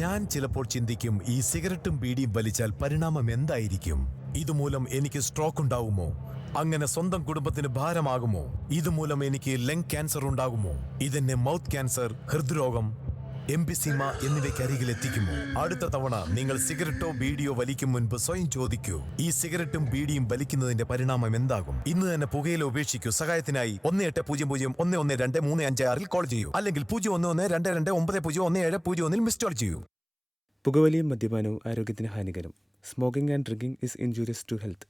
ഞാൻ ചിലപ്പോൾ ചിന്തിക്കും, ഈ സിഗരറ്റും ബീഡിയും വലിച്ചാൽ പരിണാമം എന്തായിരിക്കും? ഇതുമൂലം എനിക്ക് സ്ട്രോക്ക് ഉണ്ടാകുമോ? അങ്ങനെ സ്വന്തം കുടുംബത്തിന് ഭാരമാകുമോ? ഇതുമൂലം എനിക്ക് ലങ് ക്യാൻസർ ഉണ്ടാകുമോ? ഇതെന്നെ മൗത്ത് ക്യാൻസർ, ഹൃദ്രോഗം, എംഫിസീമ എന്നിവയ്ക്ക് അരികിൽ എത്തിക്കുമോ? അടുത്ത തവണ നിങ്ങൾ സിഗരറ്റോ ബീഡിയോ വലിക്കും മുൻപ് സ്വയം ചോദിക്കൂ, ഈ സിഗരറ്റും ബീഡിയും വലിക്കുന്നതിന്റെ പരിണാമം എന്താകും? ഇന്ന് തന്നെ പുകയില ഉപേക്ഷിക്കൂ. സഹായത്തിനായി 1800-112-356 കോൾ ചെയ്യൂ, അല്ലെങ്കിൽ 011229011701 മിസ് കോൾ ചെയ്യൂ. പുകവലിയും മദ്യപാനവും ആരോഗ്യത്തിന് ഹാനികരം. Smoking and drinking is injurious to health.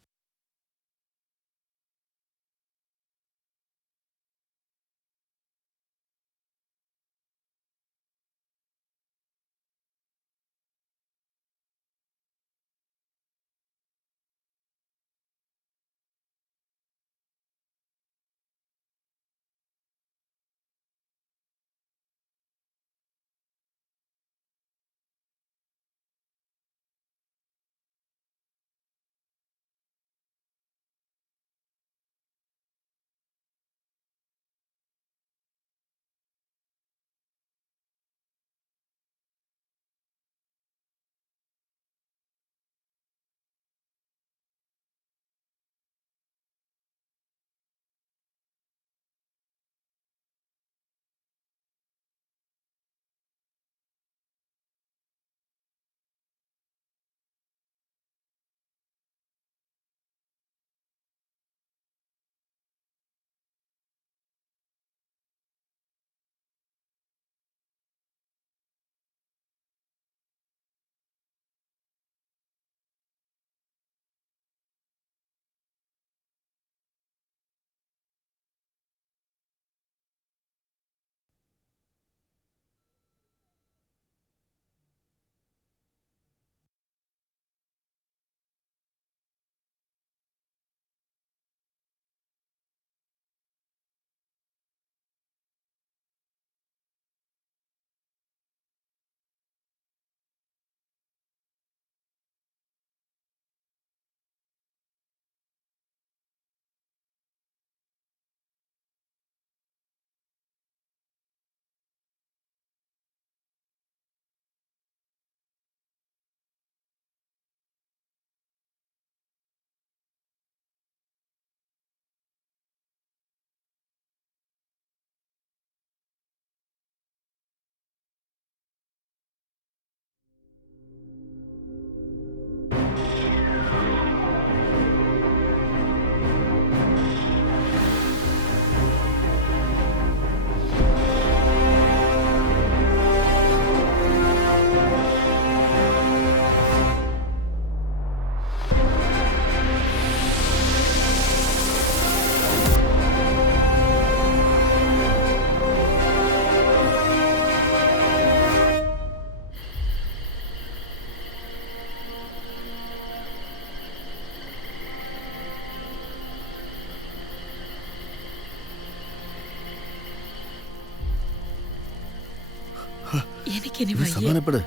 സമാധാനപ്പെട്,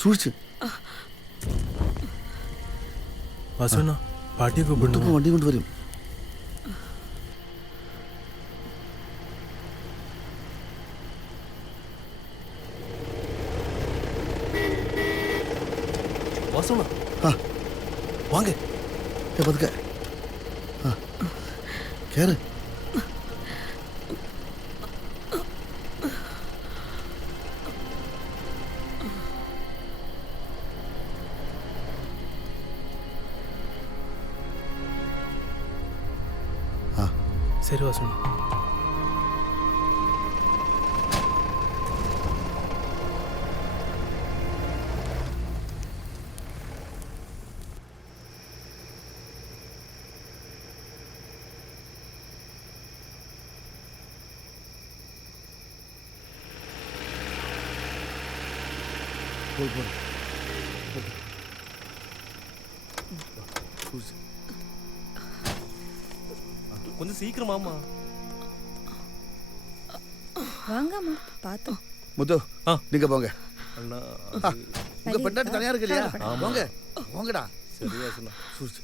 സൂക്ഷിച്ച്. വണ്ടി കൊണ്ടുവരും. വാങ്ങ പതുക്കെ കേറ്. ശരി വാസു. கொஞ்சம் சீக்கிரமாமா. வாங்கம்மா பாத்து. முத்து நீங்க போங்க. அண்ணா உங்க பெண்டாட்டி தனியா இருக்கு இல்லையா? போங்க போங்கடா. சரியா சொன்னா. சூழ்ச்சி.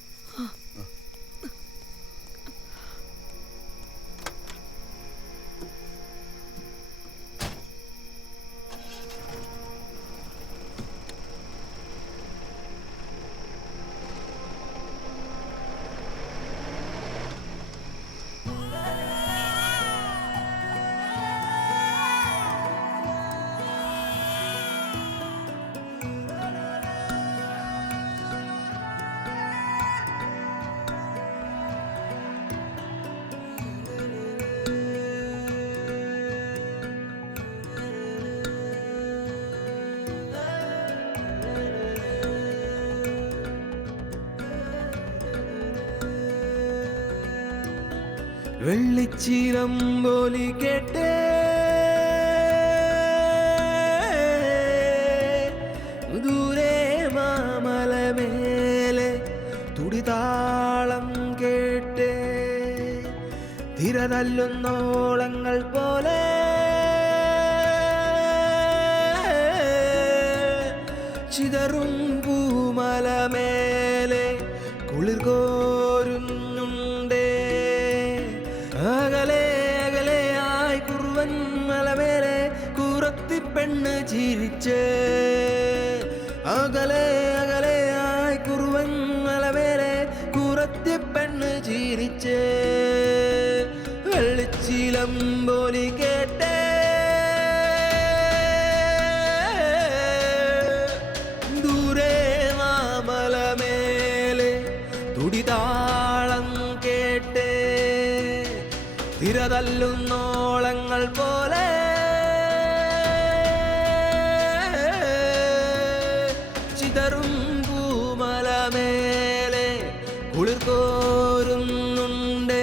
വെള്ളിച്ചിരമ്പോലി കേട്ടേ ദൂരെ മാമലമേലെ തുടിതാളം കേട്ടേ തിരതല്ലുന്നോളങ്ങൾ പോലെ ചിതറും പൂമലമേലെ കുളിർ കോരുന്നുണ്ടേ അകലെ അകലെയായി കുറുവൻ മലമേലെ കുറത്തി പെണ്ണ് ചിരിച്ച് അകലെ അകലെയായി കുറുവൻ മലമേലെ കുറത്തി പെണ്ണ് ചിരിച്ച് വെള്ളിച്ചിലമ്പോലി കേട്ടേ ദൂരെ മാമലമേലെ തുടിതാളം കേട്ടേ തിരതല്ലുന്നോളങ്ങൾ പോലെ ചിതറും പൂമലമേലെ കുളിർ കോരുന്നുണ്ടേ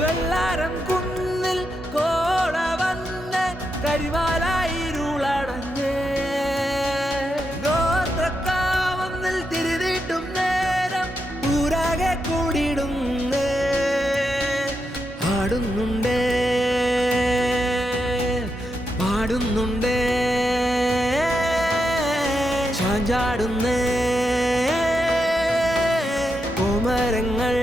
വെള്ളാരം കുന്നിൽ കോട വന്ന് കരിവാലായിരുളടഞ്ഞ് ഗോത്രക്കാവന്നിൽ തിരിതിട്ടും നേരം ഊരാകെ കൂടിടുന്നേ പാടുന്നുണ്ടേ പാടുന്നുണ്ടേ ചാഞ്ചാടുന്നേ കോമരങ്ങൾ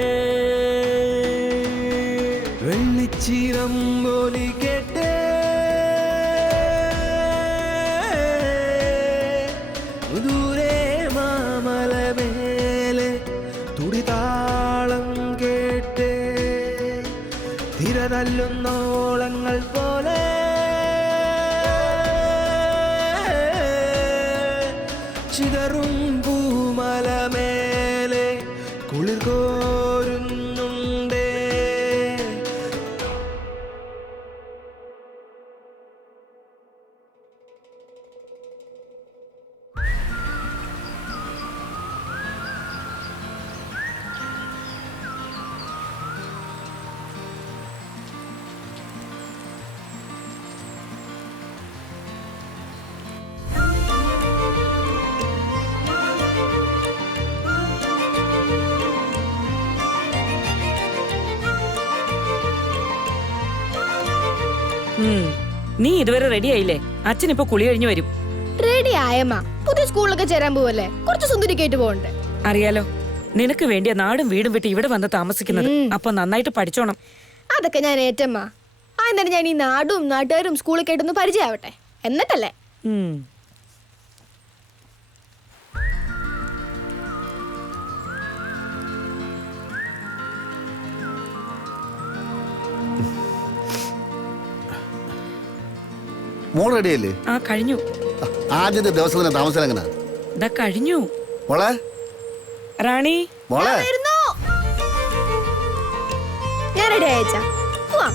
വെള്ളിച്ചിരമ്പോലി കേട്ടേ ദൂരെ മാമലമേലെ തുടിതാളം കേട്ടേ തിരതല്ലുന്നോളങ്ങൾ പോലെ ചിതറും പൂമലമേലെ കുളിർ കോരുന്നുണ്ടേ നീ ഇതുവരെ റെഡി ആയില്ലേ? അച്ഛൻ ഇപ്പൊ കുളി കഴിഞ്ഞു വരും. റെഡി ആയമ്മ. പുതിയ സ്കൂളിലൊക്കെ ചേരാൻ പോവല്ലേ, കുറച്ച് സുന്ദരിക്കായിട്ട് പോകണ്ടേ? അറിയാലോ, നിനക്ക് വേണ്ടിയ നാടും വീടും വിട്ട് ഇവിടെ വന്ന് താമസിക്കുന്നത്. അപ്പൊ നന്നായിട്ട് പഠിച്ചോണം. അതൊക്കെ ഞാൻ ഏറ്റമ്മ. ആദ്യം ഞാൻ ഈ നാടും നാട്ടുകാരും സ്കൂളിൽ കേട്ടൊന്ന് പരിചയമാവട്ടെ, എന്നിട്ടല്ലേ. മോൾ റെഡിയല്ലേ? ആ കഴിഞ്ഞു. ആദ്യത്തെ ദിവസത്തിന് താമസം എങ്ങനെ? ഇതാ കഴിഞ്ഞു. മോളെ റാണി മോളെ ഞാൻ റെഡി അയച്ചാ പോവാം.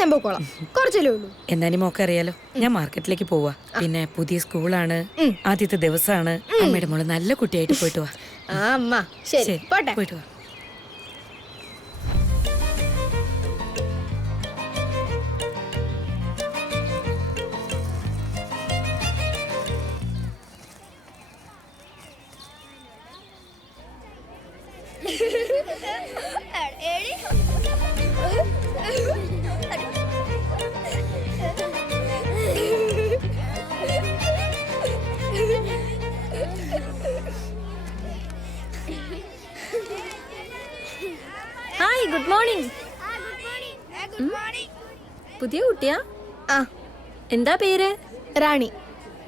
ഞാൻ പോക്കോളാം, കുറച്ചല്ലേ ഉള്ളൂ. എന്നാലും മോക്ക് അറിയാലോ, ഞാൻ മാർക്കറ്റിലേക്ക് പോവാ. പിന്നെ പുതിയ സ്കൂളാണ്, ആദ്യത്തെ ദിവസമാണ്. അമ്മയുടെ മോള് നല്ല കുട്ടിയായിട്ട് പോയിട്ട് വാ. ആ അമ്മ ശരി, പോട്ടെ. പോയിട്ട് വാ. Hi good morning. പുതിയ കുട്ടിയാ? ആ, എന്താ പേര്? റാണി.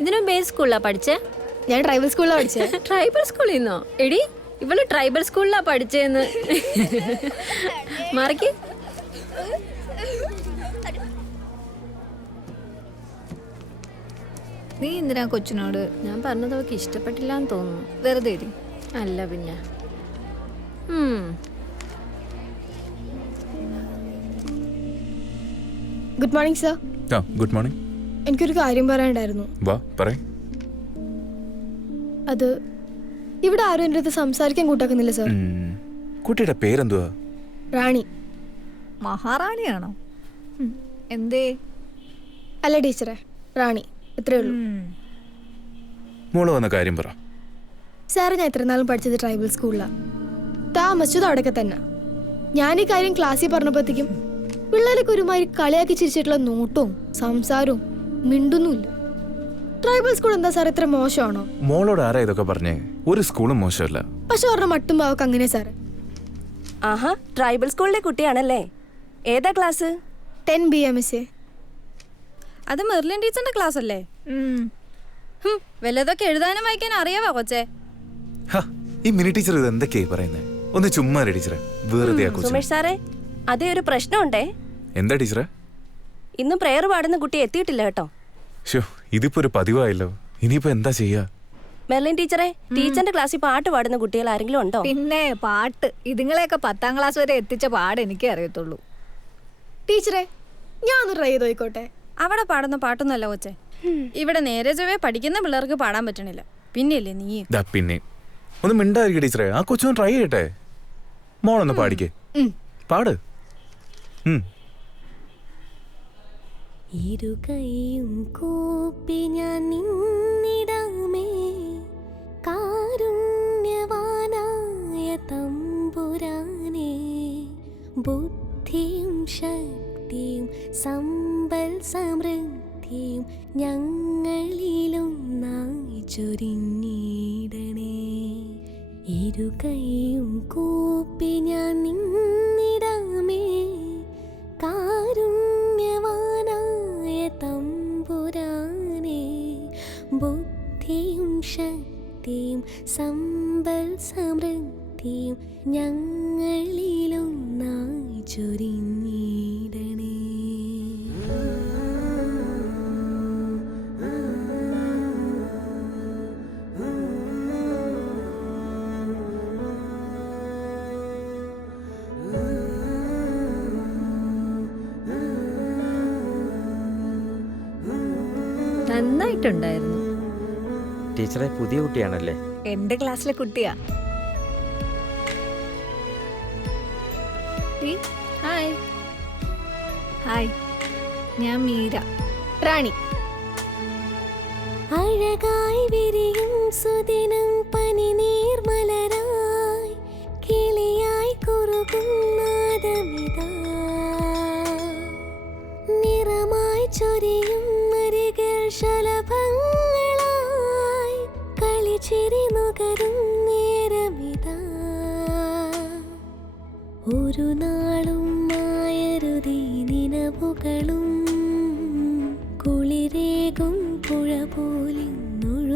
ഇതിനു ബേസ് സ്കൂളിലാ പഠിച്ചേ? ഞാൻ ട്രൈബൽ സ്കൂളിലാണ് പഠിച്ചത്. ട്രൈബൽ സ്കൂളിൽ നിന്നോ? എടി ഇവള് ട്രൈബൽ സ്കൂളിലാ പഠിച്ചേന്ന്. മറക്കി. നീ എന്തിനാ കൊച്ചിനോട്? ഞാൻ പറഞ്ഞത് അവൾക്ക് ഇഷ്ടപ്പെട്ടില്ല എന്ന് തോന്നുന്നു. വെറുതെ ഇരി. അല്ല പിന്നെ. Good morning sir. Good morning. എനിക്കൊരു കാര്യം പറയാനുണ്ടായിരുന്നു. വാ പറയ്. അത് ഇവിടെ ആരും എൻ്റെ അടുത്ത് സംസാരിക്കാൻ കൂട്ടാക്കുന്നില്ല സർ. കുട്ടിയുടെ പേരെന്തുവാ? റാണി. മഹാറാണിയാണോ? എന്തേ? അല്ല ടീച്ചറെ, റാണി, ഇത്രേ ഉള്ളൂ. മോള് വന്ന കാര്യം പറ. സാറ്, ഞാൻ ഇത്ര നാളും പഠിച്ചത് ട്രൈബൽ സ്കൂളിലാണ്. താമസിച്ചത് അവിടെയൊക്കെ തന്നെ. ഞാൻ ഈ കാര്യം ക്ലാസ്സിൽ പറഞ്ഞപ്പോഴത്തേക്കും പിള്ളേരൊക്കെ ഒരുമാതിരി കളിയാക്കി ചിരിച്ചിട്ടുള്ള നോട്ടവും സംസാരവും മിണ്ടുന്നുമില്ല. ട്രൈബൽ സ്കൂൾ എന്താ സാർ ഇത്ര മോശമാണോ? മോളോട് ആരാ ഇതൊക്കെ പറഞ്ഞേ? ഒരു സ്കൂളും മോശമല്ല. പക്ഷെ അവരുടെ മട്ടും ഭാവൊക്കെ അങ്ങനെ സാറ്. ആഹാ, ട്രൈബൽ സ്കൂളിലെ കുട്ടിയാണല്ലേ. ഏതാ ക്ലാസ്? 10 BMSA. അത് മെർലിൻ ടീച്ചറിന്റെ ക്ലാസ് അല്ലേ? വല്ലതൊക്കെ എഴുതാനും വായിക്കാനും അറിയാവാ കൊച്ചേ? ഈ മിനി ടീച്ചർ ഇത് എന്തൊക്കെയായി പറയുന്നേ? ഒന്ന് ചുമ്മാ ടീച്ചറെ, വെറുതെ. സുമേഷ് സാറേ, അതേ ഒരു പ്രശ്നമുണ്ടേ. എന്താ ടീച്ചറെ? ഇന്നും പ്രയർ പാടുന്ന കുട്ടി എത്തിയിട്ടില്ല കേട്ടോ. ഇതിപ്പോ ഒരു പതിവായല്ലോ. ഇനിയിപ്പോ എന്താ ചെയ്യാ? മെർലിൻ ടീച്ചറെ, ടീച്ചറിന്റെ ക്ലാസ്സിൽ പാട്ട് പാടുന്ന കുട്ടികൾ ആരെങ്കിലും ഉണ്ടോ? പിന്നെ പാട്ട് ഇതുങ്ങളെയൊക്കെ 10ാം ക്ലാസ് വരെ എത്തിച്ച പാട് എനിക്കേ അറിയത്തുള്ളൂ. ടീച്ചറെ, ഞാൻ ഒന്ന് ട്രൈ ചെയ്ത് നോക്കോട്ടെ? അവിടെ പാടുന്ന പാട്ടൊന്നുമല്ല കൊച്ചേ. ഇവിടെ നേരെ ചൊവ്വേ പഠിക്കുന്ന പിള്ളേർക്ക് പാടാൻ പറ്റണില്ല. പിന്നെയല്ലേ നീ? പിന്നെ ഒന്ന് മിണ്ടായിരിക്കും ടീച്ചറെ. ആ കൊച്ചൊന്ന് ട്രൈ ചെയ്യട്ടെ. മോളൊന്ന് പാടിക്കേ. പാട്. ഇരുകൈയും കൂപ്പി ഞാൻ നിന്നിടാമേ, കാരുണ്യവാനായ തമ്പുരാനേ, ബുദ്ധിയും ശക്തിയും സമ്പൽ സമൃദ്ധിയും ഞങ്ങളിലൊന്നായി ചൊരിഞ്ഞിടണേ. ഇരുകൈയും കൂപ്പി ഞാൻ നിന്നിടാമേ, കാരുണ്യവാനായ തമ്പുരാനേ, ബുദ്ധിയും ശക്തിയും സമ്പൽ സമൃദ്ധിയും ഞങ്ങളിലൊന്നായി ചൊരിഞ്ഞിടണേ. നന്നായിട്ടുണ്ടായിരുന്നു. ടീച്ചറെ പുതിയ കുട്ടിയാണല്ലേ? എന്റെ ക്ലാസ്സിലെ കുട്ടിയാ. ഹായ്. ഹായ്, ഞാൻ മീര. റാണി. അഴകായി വിരിയും സുദിനം പനിനീർമലരായി, കിളിയായി കുറുകും നാദമിതാ, നിറമായി ചൊരിയും അരികൾ ശലഭങ്ങളായി, കളിച്ചിരി നുകരും നേരമിതാ. ഒരു നാളും മായരുതീ നിനവുകളും, കുളിരേകും പുഴ പോലിന്നൊഴുകുകയായി,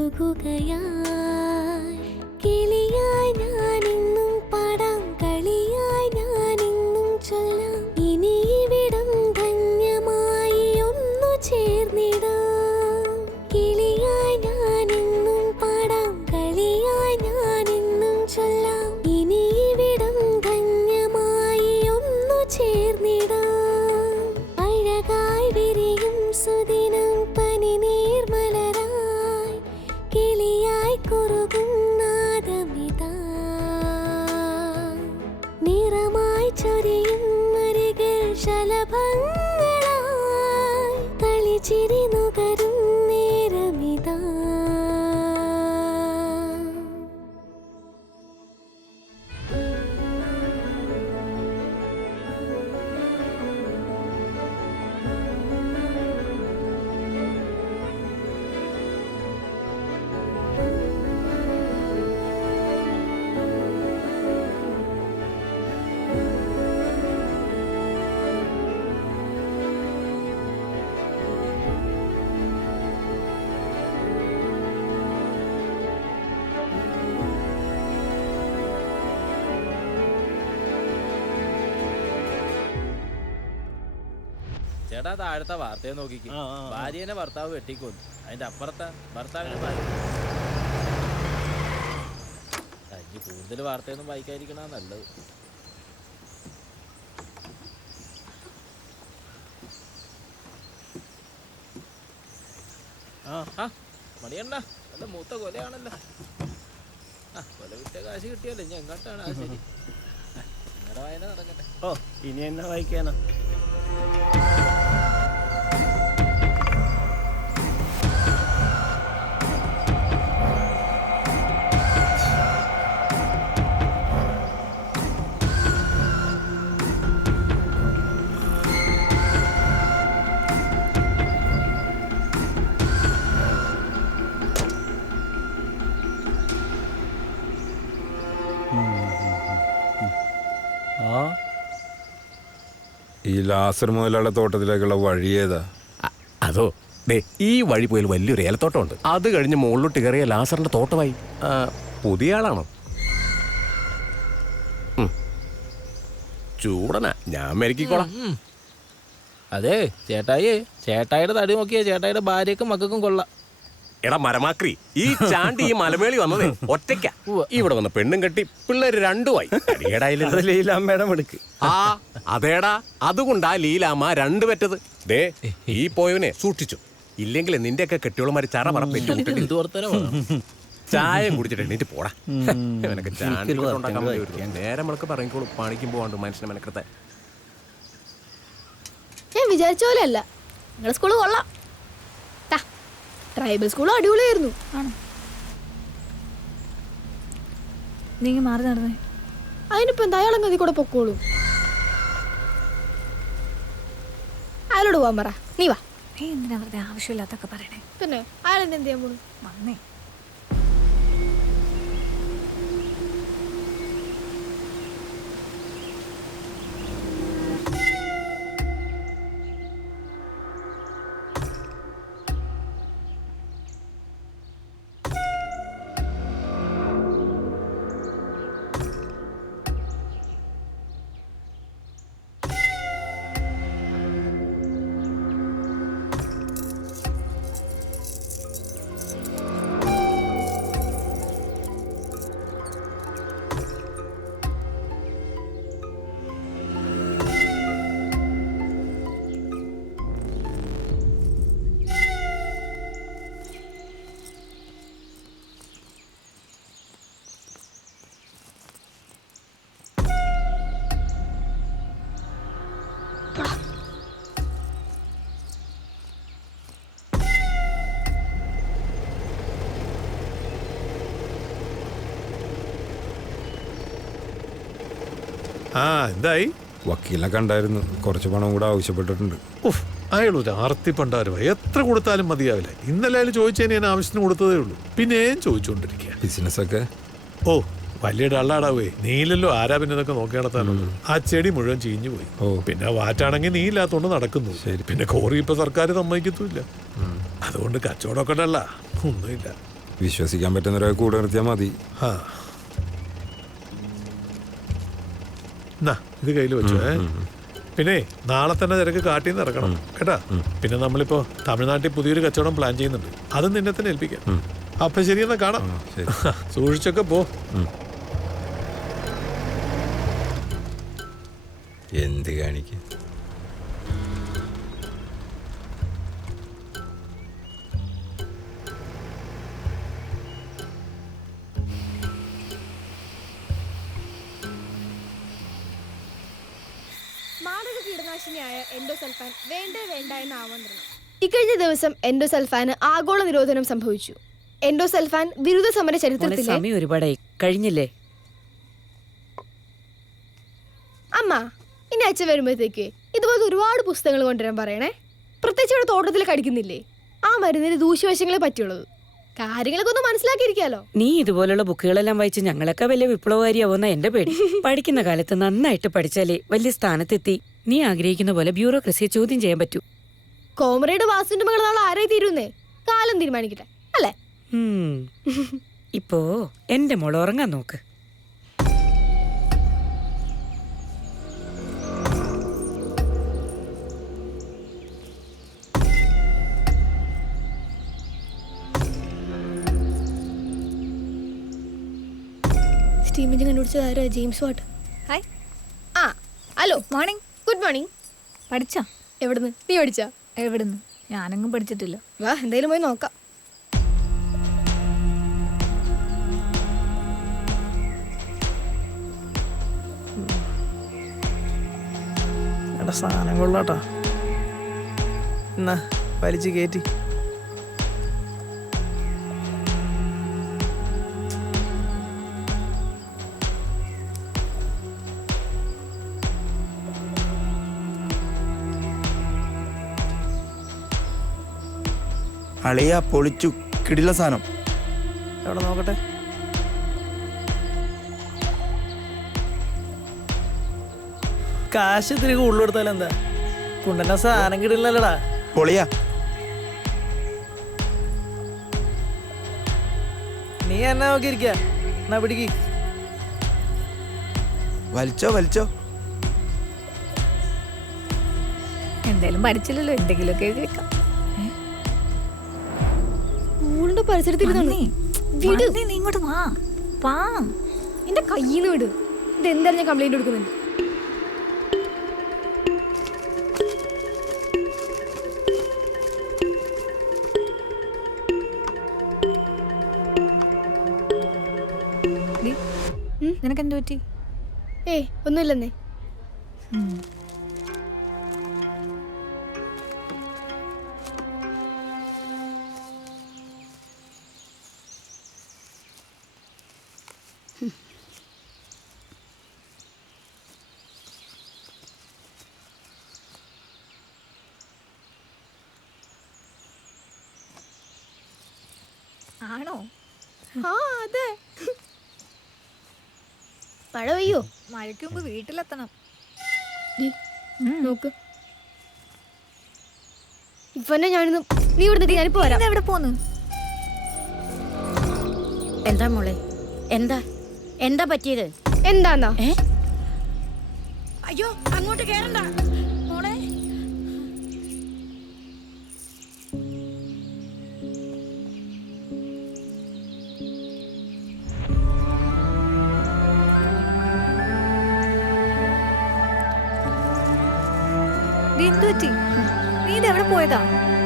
കിളിയായി ഞാനിന്നും പാടാം, കളിയായി ഞാനിന്നും ചൊല്ലാം, ഇനിയിവിടം ധന്യമായി ഒന്നു ചേർന്നിടാം. കിളിയായി ഞാനിന്നും പാടാം, കളിയായി ഞാനിന്നും ചൊല്ലാം, ഇനിയിവിടം ധന്യമായി ഒന്നു ചേർന്നിടാം. അഴകായി വിരിയും സുദിനം പനിനീർമലരായി, കിളിയായി കുറു ചേട്ടാ താഴത്തെ വാർത്തയെ നോക്കിക്കും. ഭാര്യനെ ഭർത്താവ് വെട്ടിക്കൊന്നു. അതിന്റെ അപ്പുറത്താ ഭർത്താവിനെ തനിക്ക് കൂടുതൽ വാർത്തയൊന്നും വായിക്കാതിരിക്കണ നല്ലത്. മണിയണ്ട നല്ല മൂത്ത കൊലയാണല്ലോ. കൊല വിറ്റ കാശ് കിട്ടിയല്ലോ. ഇനി എങ്ങോട്ടാണ്? അത് ശരി, നിങ്ങളുടെ വായന നടക്കട്ടെ. ഓ ഇനി എന്നെ വായിക്കാനാ? ഈ ലാസർ മുതലുള്ള തോട്ടത്തിലേക്കുള്ള വഴി ഏതാ? അതോ ദേ ഈ വഴി പോയാൽ വലിയൊരു ഏലത്തോട്ടമുണ്ട്. അത് കഴിഞ്ഞ് മുകളിലോട്ട് കയറിയ ലാസറിന്റെ തോട്ടമായി. പുതിയ ആളാണോ? ചൂടനാ, ഞാൻ മെരുക്കിക്കോളാം. അതെ ചേട്ടായി, ചേട്ടായിയുടെ തടി നോക്കിയാ ചേട്ടായിയുടെ ഭാര്യക്കും മക്കൾക്കും കൊള്ളാം. എടാ മരമാക്രി, ഈ ചാണ്ടി ഈ മലമേളി വന്നതേ ഒറ്റയ്ക്ക. ഇവിടെ വന്ന പെണ്ണും കെട്ടി പിള്ളേര് രണ്ടുമായി. ലീലാമ്മയുടെ എടുക്ക്. ആ അതേടാ, അതുകൊണ്ടാ ലീലാമ്മ രണ്ടു പറ്റത്. ദേ ഈ പോയവനെ സൂക്ഷിച്ചു, ഇല്ലെങ്കിൽ നിന്റെയൊക്കെ കെട്ടിയോളമാര് ചറ പറപ്പേറ്റു. ചായം കുടിച്ചിട്ട് എണീറ്റ് പോടാ. ഇവനൊക്കെ ചാണ്ടി ഉണ്ടാക്കാൻ നേരം നമ്മളൊക്കെ പറഞ്ഞോളൂ. പണിക്കും പോവാണ്ട് മനുഷ്യനെ മെനക്കെടുത്ത. ഞാൻ വിചാരിച്ച പോലെ അല്ല, നിങ്ങളുടെ സ്കൂള് കൊള്ളാം. ട്രൈബൽ സ്കൂൾ അടിപൊളിയായിരുന്നു. നീ മാറി നടന്നേ. അതിനിപ്പോ എന്താ, അയാളെ നദി കൂടെ പൊക്കോളൂ. അയാളോട് പോവാൻ പറ. നീ വാ. നീ എന്തിനാ വെറുതെ ആവശ്യമില്ലാത്തൊക്കെ പറയണേ? പിന്നെ അയാൾ എന്ത് ചെയ്യാൻ പോണു? വന്നേ. എന്തായി? വക്കീലിനെ കണ്ടായിരുന്നു. കുറച്ച് പണം കൂടെ ആവശ്യപ്പെട്ടിട്ടുണ്ട്. അയാളൊരു ആർത്തി പണ്ടാരമായി. എത്ര കൊടുത്താലും മതിയാവില്ല. ഇന്നലെ അയാൾ ചോദിച്ചതിന് ഞാൻ ആവശ്യത്തിന് കൊടുത്തതേ ഉള്ളൂ. പിന്നെ ഞാൻ ചോദിച്ചുകൊണ്ടിരിക്കുക. ബിസിനസ്സൊക്കെ വലിയ ഡള്ളാടാവേ. നീലല്ലോ ആരാ പിന്നെ ഇതൊക്കെ നോക്കി നടത്താനുള്ളത്. ആ ചെടി മുഴുവൻ ചീഞ്ഞു പോയി. പിന്നെ വാറ്റാണെങ്കിൽ നീ ഇല്ലാത്തോണ്ട് നടക്കുന്നു. പിന്നെ കോറി ഇപ്പൊ സർക്കാർ സമ്മതിക്കത്തുമില്ല. അതുകൊണ്ട് കച്ചവടമൊക്കെ ഡള്ള, ഒന്നുമില്ല. വിശ്വസിക്കാൻ പറ്റുന്നവരെ കൂടെ നിർത്തിയാൽ മതി. ഇത് കയ്യിൽ വെച്ചോ. പിന്നെ നാളെ തന്നെ തിരക്ക് കാട്ടിൽ നിന്ന് ഇറക്കണം കേട്ടാ. പിന്നെ നമ്മളിപ്പോ തമിഴ്നാട്ടിൽ പുതിയൊരു കച്ചവടം പ്ലാൻ ചെയ്യുന്നുണ്ട്. അതും നിന്നെ തന്നെ ഏൽപ്പിക്കാം. അപ്പൊ ശരിയെന്നാ കാണാം. സൂക്ഷിച്ചൊക്കെ പോ. എന്ത് കാണിക്കും? മാരക കീടനാശിനിയായ എൻഡോസൾഫാൻ വേണ്ടേ വേണ്ട എന്ന ആമന്ത്രണം. ഇക്കഴിഞ്ഞ ദിവസം എൻഡോസൾഫാന് ആഗോള നിരോധനം സംഭവിച്ചു. എൻഡോസൾഫാൻ ബിരുദ സമര ചരിത്രത്തിലെ സമയം ഒരുപാടായി കഴിഞ്ഞില്ലേ അമ്മ? ഇനി അച്ഛൻ വരുമ്പോഴത്തേക്ക് ഇതുപോലത്തെ ഒരുപാട് പുസ്തകങ്ങൾ കൊണ്ടുവരാൻ പറയണേ. പ്രത്യേകിച്ച് ഇവിടെ തോട്ടത്തിൽ കടിക്കുന്നില്ലേ, ആ മരുന്നിന് ദൂഷ്യവശങ്ങളെ പറ്റിയുള്ളത്. കാര്യങ്ങളൊക്കെ ഒന്ന് മനസ്സിലാക്കിയിരിക്കാലോ. നീ ഇതുപോലുള്ള ബുക്കുകളെല്ലാം വായിച്ച് ഞങ്ങളൊക്കെ വലിയ വിപ്ലവകാരിയാവുന്ന എന്റെ പേടി. പഠിക്കുന്ന കാലത്ത് നന്നായിട്ട് പഠിച്ചാലേ വലിയ സ്ഥാനത്തെത്തി നീ ആഗ്രഹിക്കുന്ന പോലെ ബ്യൂറോക്രസിയെ ചോദ്യം ചെയ്യാൻ പറ്റൂ. കോമറേഡ് വാസുവിന്റെ മകൾ നാളെ ആരായി തീരുന്നേ? കാലം തീരുമാനിക്കട്ടെ അല്ലേ? ഇപ്പോ എന്റെ മോൾ ഉറങ്ങാൻ നോക്ക്. സ്റ്റീം എഞ്ചിൻ കണ്ടുപിടിച്ചത് ആരാ? James Watt. ഹായ്. ആ ഹലോ, മോർണിംഗ്. Good morning. പഠിച്ചാ? എവിടുന്ന്? നീ പഠിച്ചാ? എവിടുന്ന്? ഞാനെങ്ങും പഠിച്ചിട്ടില്ല. വാ, എന്തായാലും പോയി നോക്കാം. സാധനം കൊള്ളാട്ടാ. എന്നാ വലിച്ചു കയറ്റി. അളിയ പൊളിച്ചു, കിടില സാധനം. എവിടെ നോക്കട്ടെ. കാശ് തിരികെ ഉള്ളെടുത്താലും എന്താ, കുണ്ടന സാധനം കിടില്ലല്ലടാ. പൊളിയാ. നീ എന്നാ നോക്കിയിരിക്ക, എന്നാ പിടിക്ക്. വലിച്ചോ വലിച്ചോ. എന്തായാലും പഠിച്ചില്ലല്ലോ, എന്തെങ്കിലുമൊക്കെ എഴുതി വെക്കാം. സ്കൂളിന്റെ പരിസരത്തിരുന്നാണ്. നീ ഇങ്ങോട്ട് വാ. വാ, എന്റെ കയ്യിന്ന് വിട്. ഇത് എന്തായാലും ഞാൻ കംപ്ലൈന്റ് കൊടുക്കുന്നുണ്ട്. നിനക്കെന്ത് പറ്റി? ഏയ് ഒന്നുമില്ലെന്നേ. ആണോ? ആ അതെ. മഴ പെയ്യോ? മഴയ്ക്ക് മുമ്പ് വീട്ടിലെത്തണം. നോക്ക്, ഇവനെ ഞാനിന്ന്. നീ ഇവിടെ ഞാനിപ്പോ വരാം. എവിടെ പോന്ന്? എന്താ മോളെ, എന്താ എന്താ പറ്റിയത്? എന്താന്നാ? അയ്യോ, അങ്ങോട്ട് കേറണ്ട മോളെ. എന്ത് പറ്റി? നീ ഇതെവിടെ പോയതാ?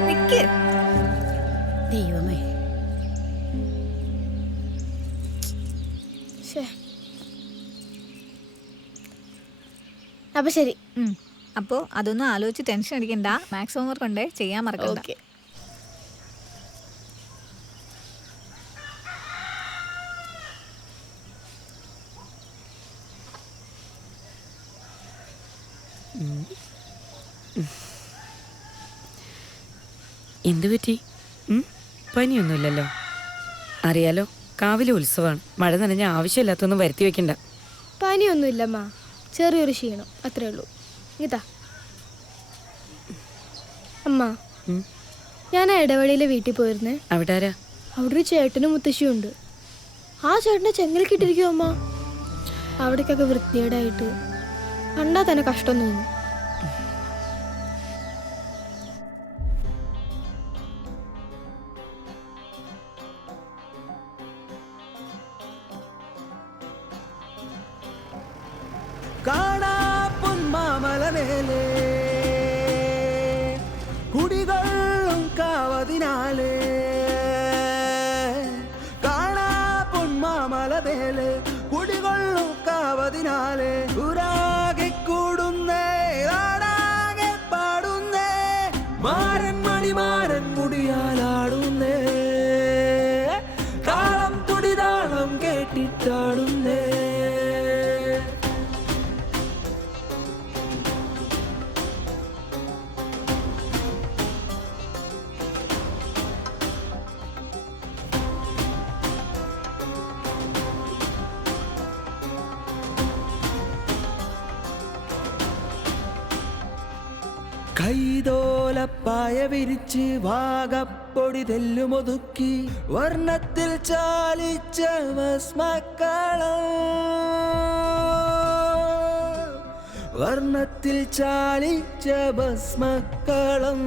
നിക്ക്. ദൈവമേ. അപ്പൊ ശരി. അപ്പോ അതൊന്നും ആലോചിച്ച് ടെൻഷൻ അടിക്കണ്ട. മാത്സ് ഹോംവർക്ക് ഉണ്ട്, ചെയ്യാൻ മറക്കണ്ട. ഓക്കെ. എന്തു പറ്റി? പനിയൊന്നുമില്ലല്ലോ. അറിയാലോ, കാവിലെ ഉത്സവമാണ്. മഴ നനഞ്ഞ ആവശ്യമില്ലാത്തൊന്നും വരുത്തി വെക്കണ്ട. പനിയൊന്നുമില്ലമ്മ, ചെറിയൊരു ക്ഷീണം, അത്രേ ഉള്ളൂ. ഇതാ അമ്മ, ഞാൻ ഇടവഴിയിലെ വീട്ടിൽ പോയിരുന്നേ. അവിടെ ആരാ? അവിടെ ഒരു ചേട്ടനും മുത്തശ്ശിയും ഉണ്ട്. ആ ചേട്ടനെ ചെങ്ങലക്കിട്ടിരിക്കുമോ അമ്മ. അവിടേക്കൊക്കെ വൃത്തികേടായിട്ട് കണ്ടാൽ തന്നെ കഷ്ടം തോന്നും. കാണാ പൊന്മാമലമേലേ കുടികളും കാവതിനാലേ. കാണാ പൊന്മാമലമേലേ കുടികൊള്ളും കാവതിനാലേ. ുരാകെ കൂടുന്നേ, ആടാകെ പാടുന്നേ, മാരൻ മണിമാരൻ മുടിയാലാടുന്നേ, താളം തുടിതാളം കേട്ടിട്ടാടുന്നേ. കൈതോലപ്പായ വിരിച്ച് വാഗപ്പൊടി തെല്ലുമൊതുക്കി വർണ്ണത്തിൽ ചാലിച്ച ഭസ്മക്കളം, വർണ്ണത്തിൽ ചാലിച്ച ഭസ്മക്കളം.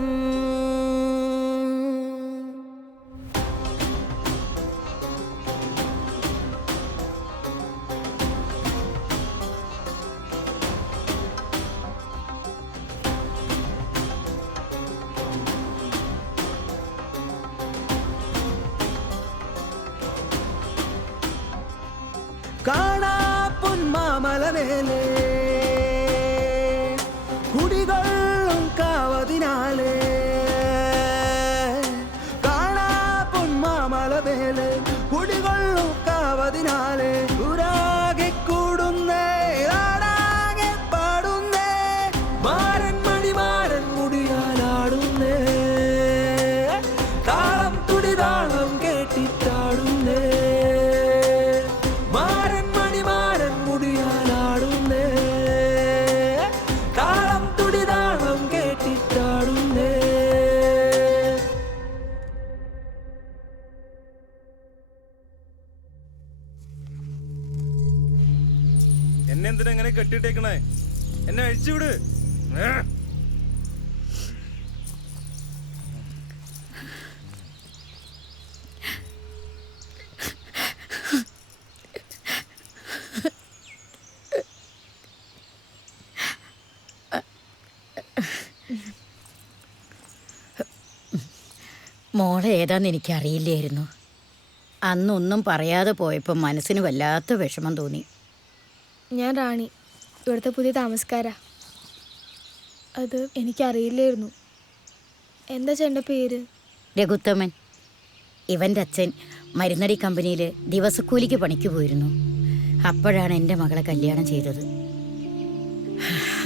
മാമലമേലേ കുടികൊള്ളും കാവതിനാലേ കാണാ പൊന്മാമലമേലേ കുടികൊള്ളും കാവതിനാലേ ഊരാകെ കൂടുന്നേ ആടാകെ പാടുന്നേ മാരൻ മണിമാരൻ മുടിയാലാടുന്നേ താളം തുടിതാളം കേട്ടിട്ടാടുന്നേ മാരൻ മണിമാരൻ മുടിയാലാടുന്നേ താളം തുടിതാളം കേട്ടിട്ടാടുന്നേ. എന്നെ എന്തിനാ എങ്ങനെ കെട്ടിട്ടേക്കണേ? എന്നെ അഴിച്ചുവിട്. മോളെ ഏതാന്ന് എനിക്കറിയില്ലായിരുന്നു. അന്നൊന്നും പറയാതെ പോയപ്പോൾ മനസ്സിന് വല്ലാത്ത വിഷമം തോന്നി. ഞാൻ റാണി, ഇവിടുത്തെ പുതിയ താമസക്കാരാ. അത് എനിക്കറിയില്ലായിരുന്നു. എന്താ ചേട്ടൻ്റെ പേര്? രഘുത്തമൻ. ഇവൻ്റെ അച്ഛൻ മരുന്നടി കമ്പനിയിൽ ദിവസക്കൂലിക്ക് പണിക്ക് പോയിരുന്നു. അപ്പോഴാണ് എൻ്റെ മകളെ കല്യാണം ചെയ്തത്.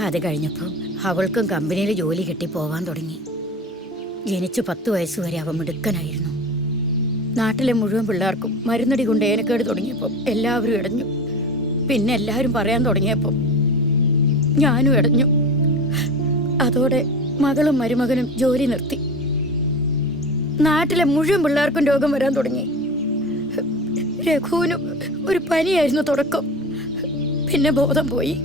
അത് കഴിഞ്ഞപ്പം അവൾക്കും കമ്പനിയിൽ ജോലി കിട്ടി പോവാൻ തുടങ്ങി. ജനിച്ച് 10 വയസ്സ് വരെ അവൻ മിടുക്കനായിരുന്നു. നാട്ടിലെ മുഴുവൻ പിള്ളേർക്കും മരുന്നടി കൊണ്ട് ഏനക്കേട് തുടങ്ങിയപ്പം എല്ലാവരും ഇടഞ്ഞു. പിന്നെ എല്ലാവരും പറയാൻ തുടങ്ങിയപ്പം ഞാനും ഇടഞ്ഞു. അതോടെ മകളും മരുമകനും ജോലി നിർത്തി. നാട്ടിലെ മുഴുവൻ പിള്ളേർക്കും രോഗം വരാൻ തുടങ്ങി. രഘുവിനും ഒരു പനിയായിരുന്നു തുടക്കം. പിന്നെ ബോധം പോയി.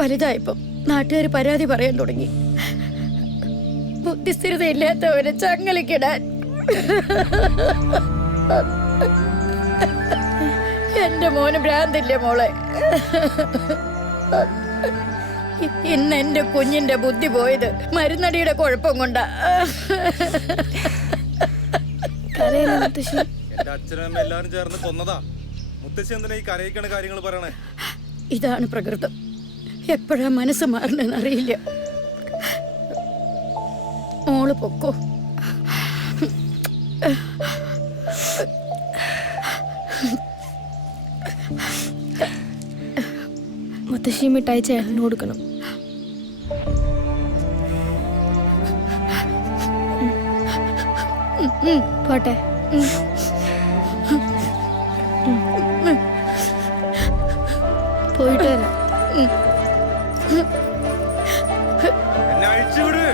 വലുതായപ്പം നാട്ടുകാർ പരാതി പറയാൻ തുടങ്ങി. ബുദ്ധിസ്ഥിരതയില്ലാത്തവരെ ചങ്ങലക്കിടാൻ. എന്റെ മോന് ഭ്രാന്തില്ലേ മോളെ? ഇന്ന് എന്റെ കുഞ്ഞിന്റെ ബുദ്ധി പോയത് മരുന്നടിയുടെ കുഴപ്പം കൊണ്ടാ. എന്റെ അച്ഛനും അമ്മ എല്ലാരും ചേർന്ന് കൊന്നതാ. മുത്തശ്ശി എന്തിനാ ഈ കരയിക്കണ കാര്യങ്ങൾ പറയണേ? ഇതാണ് പ്രകൃതം. എപ്പോഴാ മനസ്സ് മാറണെന്ന് അറിയില്ല. മോള് പൊക്കോ. മുത്തശ്ശി മിഠായി ചേട്ടന് കൊടുക്കണം. പോട്ടെ. പോയിട്ട് വരാം. എന്നെ അഴിച്ചുവിട്.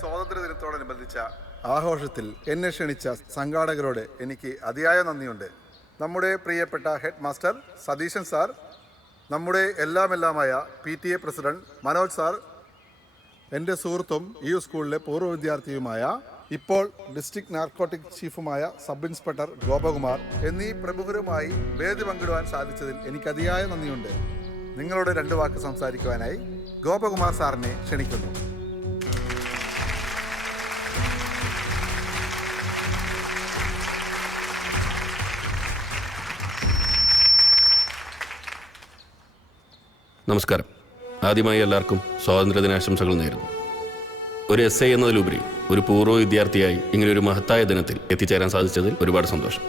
സ്വാതന്ത്ര്യദിനത്തോടനുബന്ധിച്ച ആഘോഷത്തിൽ എന്നെ ക്ഷണിച്ച സംഘാടകരോട് എനിക്ക് അതിയായ നന്ദിയുണ്ട്. നമ്മുടെ പ്രിയപ്പെട്ട ഹെഡ് മാസ്റ്റർ സതീശൻ സാർ, നമ്മുടെ എല്ലാമായ PTA പ്രസിഡന്റ് മനോജ് സാർ, എൻ്റെ സുഹൃത്തും ഈ സ്കൂളിലെ പൂർവ്വ വിദ്യാർത്ഥിയുമായ ഇപ്പോൾ ഡിസ്ട്രിക്ട് നാർക്കോട്ടിക് ചീഫുമായ സബ് ഇൻസ്പെക്ടർ ഗോപകുമാർ എന്നീ പ്രമുഖരുമായി വേദി പങ്കിടുവാൻ സാധിച്ചതിൽ എനിക്ക് അതിയായ നന്ദിയുണ്ട്. നിങ്ങളോട് 2 വാക്ക് സംസാരിക്കുവാനായി ഗോപകുമാർ സാറിനെ ക്ഷണിക്കുന്നു. നമസ്കാരം. ആദ്യമായി എല്ലാവർക്കും സ്വാതന്ത്ര്യദിനാശംസകൾ നേരുന്നു. ഒരു SA എന്നതിലുപരി ഒരു പൂർവ്വ വിദ്യാർത്ഥിയായി ഇങ്ങനെയൊരു മഹത്തായ ദിനത്തിൽ എത്തിച്ചേരാൻ സാധിച്ചതിൽ ഒരുപാട് സന്തോഷം.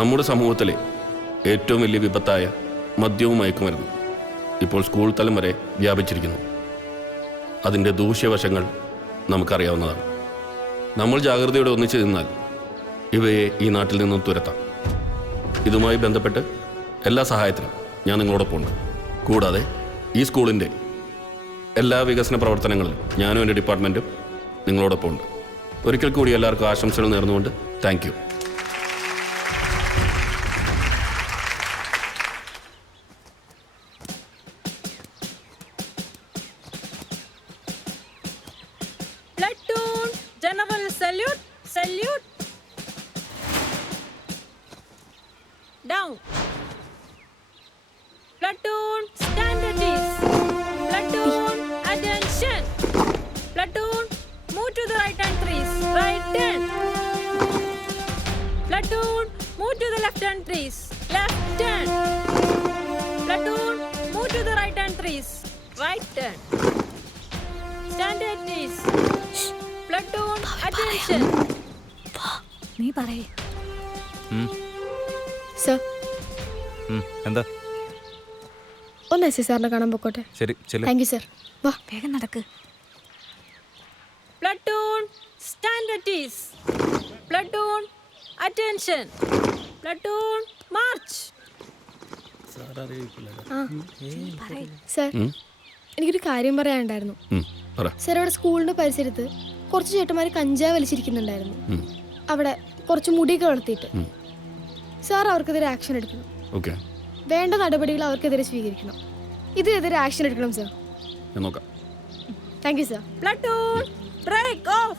നമ്മുടെ സമൂഹത്തിലെ ഏറ്റവും വലിയ വിപത്തായ മദ്യവും മയക്കുമരുന്നും ഇപ്പോൾ സ്കൂൾ തലം വരെ വ്യാപിച്ചിരിക്കുന്നു. അതിൻ്റെ ദൂഷ്യവശങ്ങൾ നമുക്കറിയാവുന്നതാണ്. നമ്മൾ ജാഗ്രതയോടെ ഒന്നിച്ചു നിന്നാൽ ഇവയെ ഈ നാട്ടിൽ നിന്നും തുരത്താം. ഇതുമായി ബന്ധപ്പെട്ട് എല്ലാ സഹായത്തിനും ഞാൻ നിങ്ങളോടൊപ്പം ഉണ്ട്. കൂടാതെ ഈ സ്കൂളിൻ്റെ എല്ലാ വികസന പ്രവർത്തനങ്ങളിലും ഞാനും എൻ്റെ ഡിപ്പാർട്ട്മെൻറ്റും നിങ്ങളോടൊപ്പം ഉണ്ട്. ഒരിക്കൽ കൂടി എല്ലാവർക്കും ആശംസകൾ നേർന്നുകൊണ്ട് thank you. General salute. Salute. Down. Platoon, stand at ease. Platoon, attention. Platoon, move to the right hand trees. Right turn. Platoon, move to the left hand trees. Left turn. Platoon, move to the right hand trees. Right turn. Stand at ease. Platoon, attention. നീ പറയേ. Sir എന്താ? ഒന്ന് S സാറിനെ കാണാൻ പൊക്കോട്ടെ. ശരി ചെല്ലു. Thank you sir. വാ വേഗം നടക്ക്. Platoon, stand at ease. Platoon, attention. Platoon, march. Sir എനിക്കൊരു കാര്യം പറയാനുണ്ടായിരുന്നു. സർ അവിടെ സ്കൂളിന്റെ പരിസരത്ത് കുറച്ച് ചേട്ടന്മാർ കഞ്ചാവ് വലിച്ചിരിക്കുന്നുണ്ടായിരുന്നു. അവിടെ കുറച്ച് മുടിയൊക്കെ വളർത്തിയിട്ട് സാർ അവർക്കെതിരെ ആക്ഷൻ എടുക്കണം. വേണ്ട നടപടികൾ അവർക്കെതിരെ സ്വീകരിക്കണം. ഇതിനെതിരെ ആക്ഷൻ എടുക്കണം sir. Thank you sir. Platoon, break off.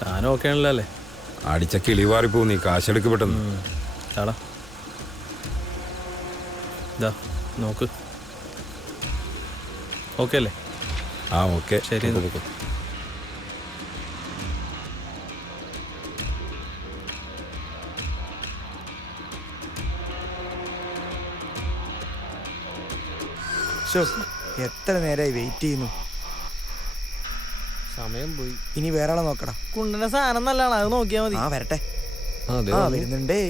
സാധനം ഓക്കെ ആണല്ലോ അല്ലേ? അടിച്ച കിളിവാറിപ്പോ നീ കാശെടുക്ക് പെട്ടെന്ന്. ചാടാ ഇതാ നോക്ക്. ഓക്കെ അല്ലേ? ആ ഓക്കെ ശരി. എത്ര നേരമായി വെയിറ്റ് ചെയ്യുന്നു. സമയം പോയി. ഇനി വേറെ ആളെ നോക്കടാ. കുണ്ടന്റെ സാധനം നല്ലതാണ്, അത് നോക്കിയാ മതി. ആ വരട്ടെ. വരുന്നുണ്ടേ.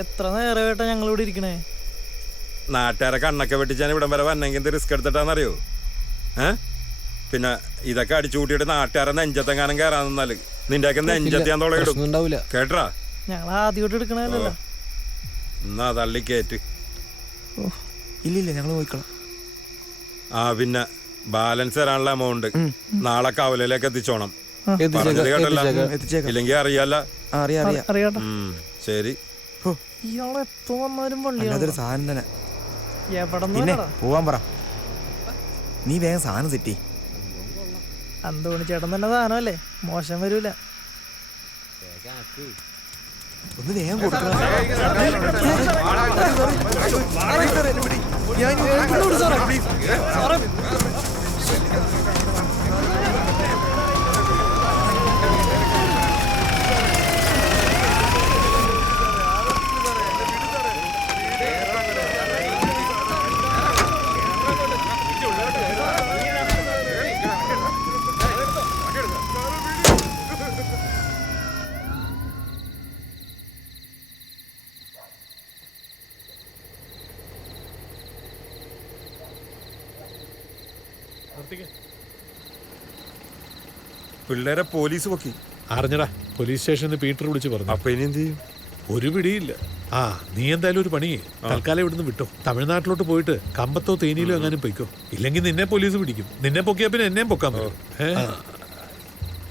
എത്ര നേരമായിട്ടാ ഞങ്ങൾ ഇവിടെ ഇരിക്കണേ? നാട്ടുകാരെ കണ്ണൊക്കെ വെട്ടിച്ചാൻ ഇവിടം വരെ വന്നെങ്കിൽ എന്ത് റിസ്ക് എടുത്തിട്ടാന്നറിയോ? പിന്നെ ഇതൊക്കെ അടിച്ചു കൂട്ടിയിട്ട് നാട്ടുകാരെ നെഞ്ചത്തെങ്ങാനും കയറാൻ നിന്നാല് നിന്റെയൊക്കെ നെഞ്ചത്ത് ഞാൻ തുളയിടും. കേട്ടാ? ഞങ്ങൾ ആദ്യമായിട്ട് എടുക്കണല്ലോ. എന്നാ തള്ളി കേറ്റ്. ഇല്ലില്ല ഞങ്ങൾ നോക്കണം. ആ പിന്നെ ബാലൻസ് തരാനുള്ള എമൗണ്ട് നാളെ കവലയിലേക്ക് എത്തിച്ചോണം. ഇല്ലെങ്കിൽ അറിയാല. ശരി. അതൊരു സാധനം തന്നെ. പിന്നെ പോവാൻ പറ. നീ വേഗം സാധനം സെറ്റി. അന്തോണി ചേട്ടൻ തന്നെ സാധനമല്ലേ, മോശം വരൂല. ഒന്ന് വേഗം കൊടുക്കണം. പിള്ളേരെ പോലീസ് പൊക്കി. അറിഞ്ഞടാ, പോലീസ് സ്റ്റേഷനിൽ പീറ്റർ വിളിച്ച് പറഞ്ഞു. അപ്പൊ ഇനി എന്ത് ചെയ്യും? ഒരു പിടിയില്ല. ആ നീ എന്തായാലും ഒരു പണിയേ, തൽക്കാലം ഇവിടുന്ന് വിട്ടോ. തമിഴ്നാട്ടിലോട്ട് പോയിട്ട് കമ്പത്തോ തേനിയിലോ എങ്ങാനും പൊയ്ക്കോ. ഇല്ലെങ്കിൽ നിന്നെ പോലീസ് പിടിക്കും. നിന്നെ പൊക്കിയാ പിന്നെ എന്നെയും പൊക്കാൻ പറ്റും.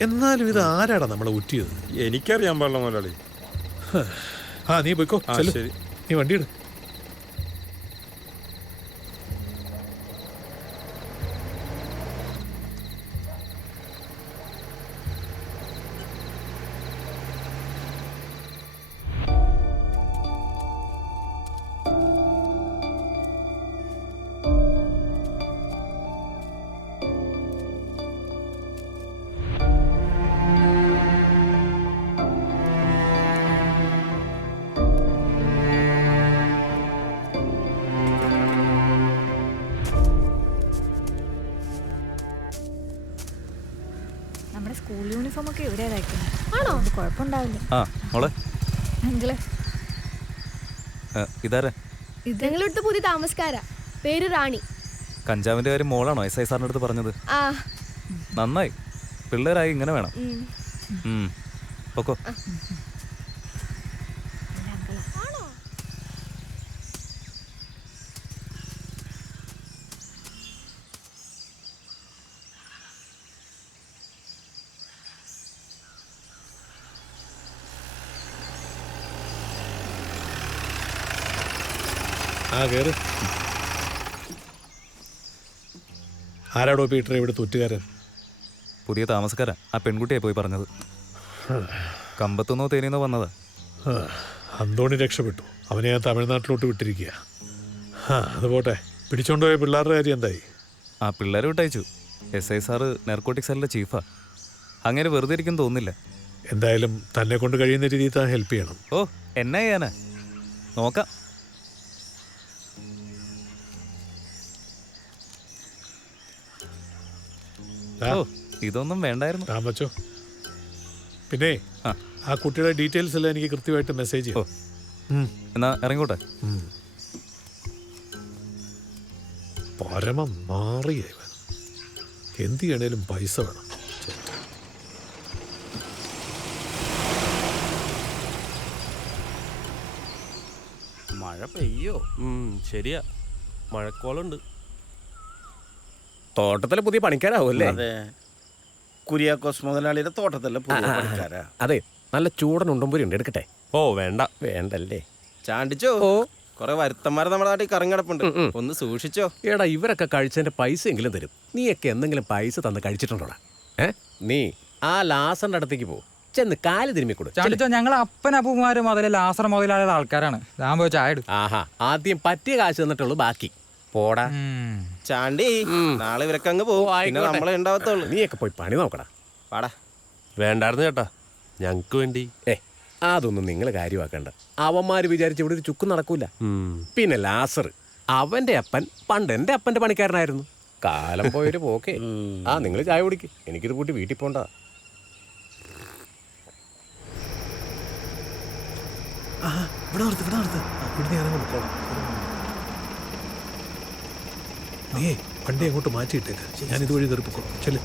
എന്നാലും ഇത് ആരാടാ നമ്മളെ ഉറ്റിയത്? എനിക്കറിയാൻ പാടില്ല മുതലാളി. ആ നീ പൊയ്ക്കോ. ശരി, നീ വണ്ടി എടു. സ്കൂൾ യൂണിഫോം ഒക്കെ ഇവിടെ കുഴപ്പമുണ്ടാവില്ല. ആ മോളെ അങ്കിളെ ഇതാരാ? ഞങ്ങളടുത്ത് പുതിയ താമസക്കാരാ, പേര് റാണി. കഞ്ചാവിന്റെ കാര്യം മോളാണോ SI സാറിന്റെ അടുത്ത് പറഞ്ഞത്? ആ. നന്നായി, പിള്ളേരായി ഇങ്ങനെ വേണം. പൊക്കോ. കേറ്. ആരാടോ പീറ്റർ ഇവിടെ തൊറ്റുകാരൻ? പുതിയ താമസക്കാരാ, ആ പെൺകുട്ടിയെ പോയി പറഞ്ഞത്. കമ്പത്തുനിന്നോ തേനിന്നോ വന്നതാ. അന്തോണി രക്ഷപ്പെട്ടു, അവനെ ഞാൻ തമിഴ്നാട്ടിലോട്ട് വിട്ടിരിക്കുക. അത് പോട്ടെ, പിടിച്ചോണ്ടുപോയ പിള്ളേരുടെ കാര്യം എന്തായി? ആ പിള്ളേരെ വിട്ടയച്ചു. SI സാറ് നാർക്കോട്ടിക് സെല്ലിലെ ചീഫാ. അങ്ങനെ വെറുതെ ഇരിക്കും തോന്നില്ല. എന്തായാലും തന്നെ കൊണ്ട് കഴിയുന്ന രീതിയിൽ താൻ ഹെൽപ്പ് ചെയ്യണം. ഓ, എന്നാ ചെയ്യാനാ, നോക്കാം. ഓ, ഇതൊന്നും വേണ്ടായിരുന്നു. താമച്ചോ. പിന്നെ ആ കുട്ടിയുടെ ഡീറ്റെയിൽസ് എല്ലാം എനിക്ക് കൃത്യമായിട്ട് മെസ്സേജ് ചെയ്യും. എന്നാ ഇറങ്ങിക്കോട്ടെ. പരമം മാറിയ എന്ത് ചെയ്യണേലും പൈസ വേണം. മഴ പെയ്യോ? ശരിയാ, മഴക്കോളുണ്ട്. തോട്ടത്തിലെ പുതിയ പണിക്കാരാവല്ലേ? അതെ, കുര്യാക്കോസ് മുതലാളിയുടെ തോട്ടത്തിലെ പുതിയ പണിക്കാരാ. അതെ, നല്ല ചൂടൻ ഉണ്ടമ്പൂരി ഉണ്ട്, എടുക്കട്ടെ? ഓ വേണ്ട, വേണ്ടല്ലേ. ചാണ്ടിച്ചോ, കൊറേ വരുത്തന്മാരെ നമ്മുടെ നാട്ടിൽ കറങ്ങിടപ്പുണ്ട്, ഒന്ന് സൂക്ഷിച്ചോ. എടാ, ഇവരൊക്കെ കഴിച്ചതിന്റെ പൈസ എങ്കിലും തരും. നീയൊക്കെ എന്തെങ്കിലും പൈസ തന്ന് കഴിച്ചിട്ടുണ്ടോടാ? നീ ആ ലാസറിന്റെ അടുത്തേക്ക് പോ, ചെന്ന് കാല് തിരുമ്മിക്കൊടു. ചാണ്ടിച്ചോ, ഞങ്ങൾ അപ്പനപ്പൂമാര് മുതലേ ലാസർ മുതലാളിയുടെ ആൾക്കാരാണ്. ഞാൻ പോയി ചായ എടു. ആഹാ, ആദ്യം പറ്റിയ കാശ് തന്നിട്ടുള്ളൂ, ബാക്കി പോടാ. ചാണ്ടി, നാളെ ഇവരൊക്കെ അങ്ങ് പോകും, പിന്നെ നമ്മളെ ഉണ്ടാവത്തുള്ളൂ. നീയൊക്കെ പോയി പണി നോക്കടാ. പാടാ. വേണ്ടായിരുന്നു ചേട്ടാ, ഞങ്ങക്ക് വേണ്ടി. അതൊന്നും നിങ്ങൾ കാര്യമാക്കണ്ട. അവന്മാര് വിചാരിച്ച് ഇവിടെ ഒരു ചുക്ക് നടക്കൂല. പിന്നെ ലാസർ, അവന്റെ അപ്പൻ പണ്ട് എന്റെ അപ്പന്റെ പണിക്കാരനായിരുന്നു. കാലം പോയൊരു പോക്കേ. നിങ്ങൾ ചായ കുടിക്ക്, എനിക്കിത് കൂട്ടി വീട്ടിൽ പോണ്ട. നീ വണ്ടി അങ്ങോട്ട് മാറ്റിയിട്ടേക്ക്, ഞാൻ ഇതുവഴി കയറിപ്പോക്കോ. ചെല്ല്.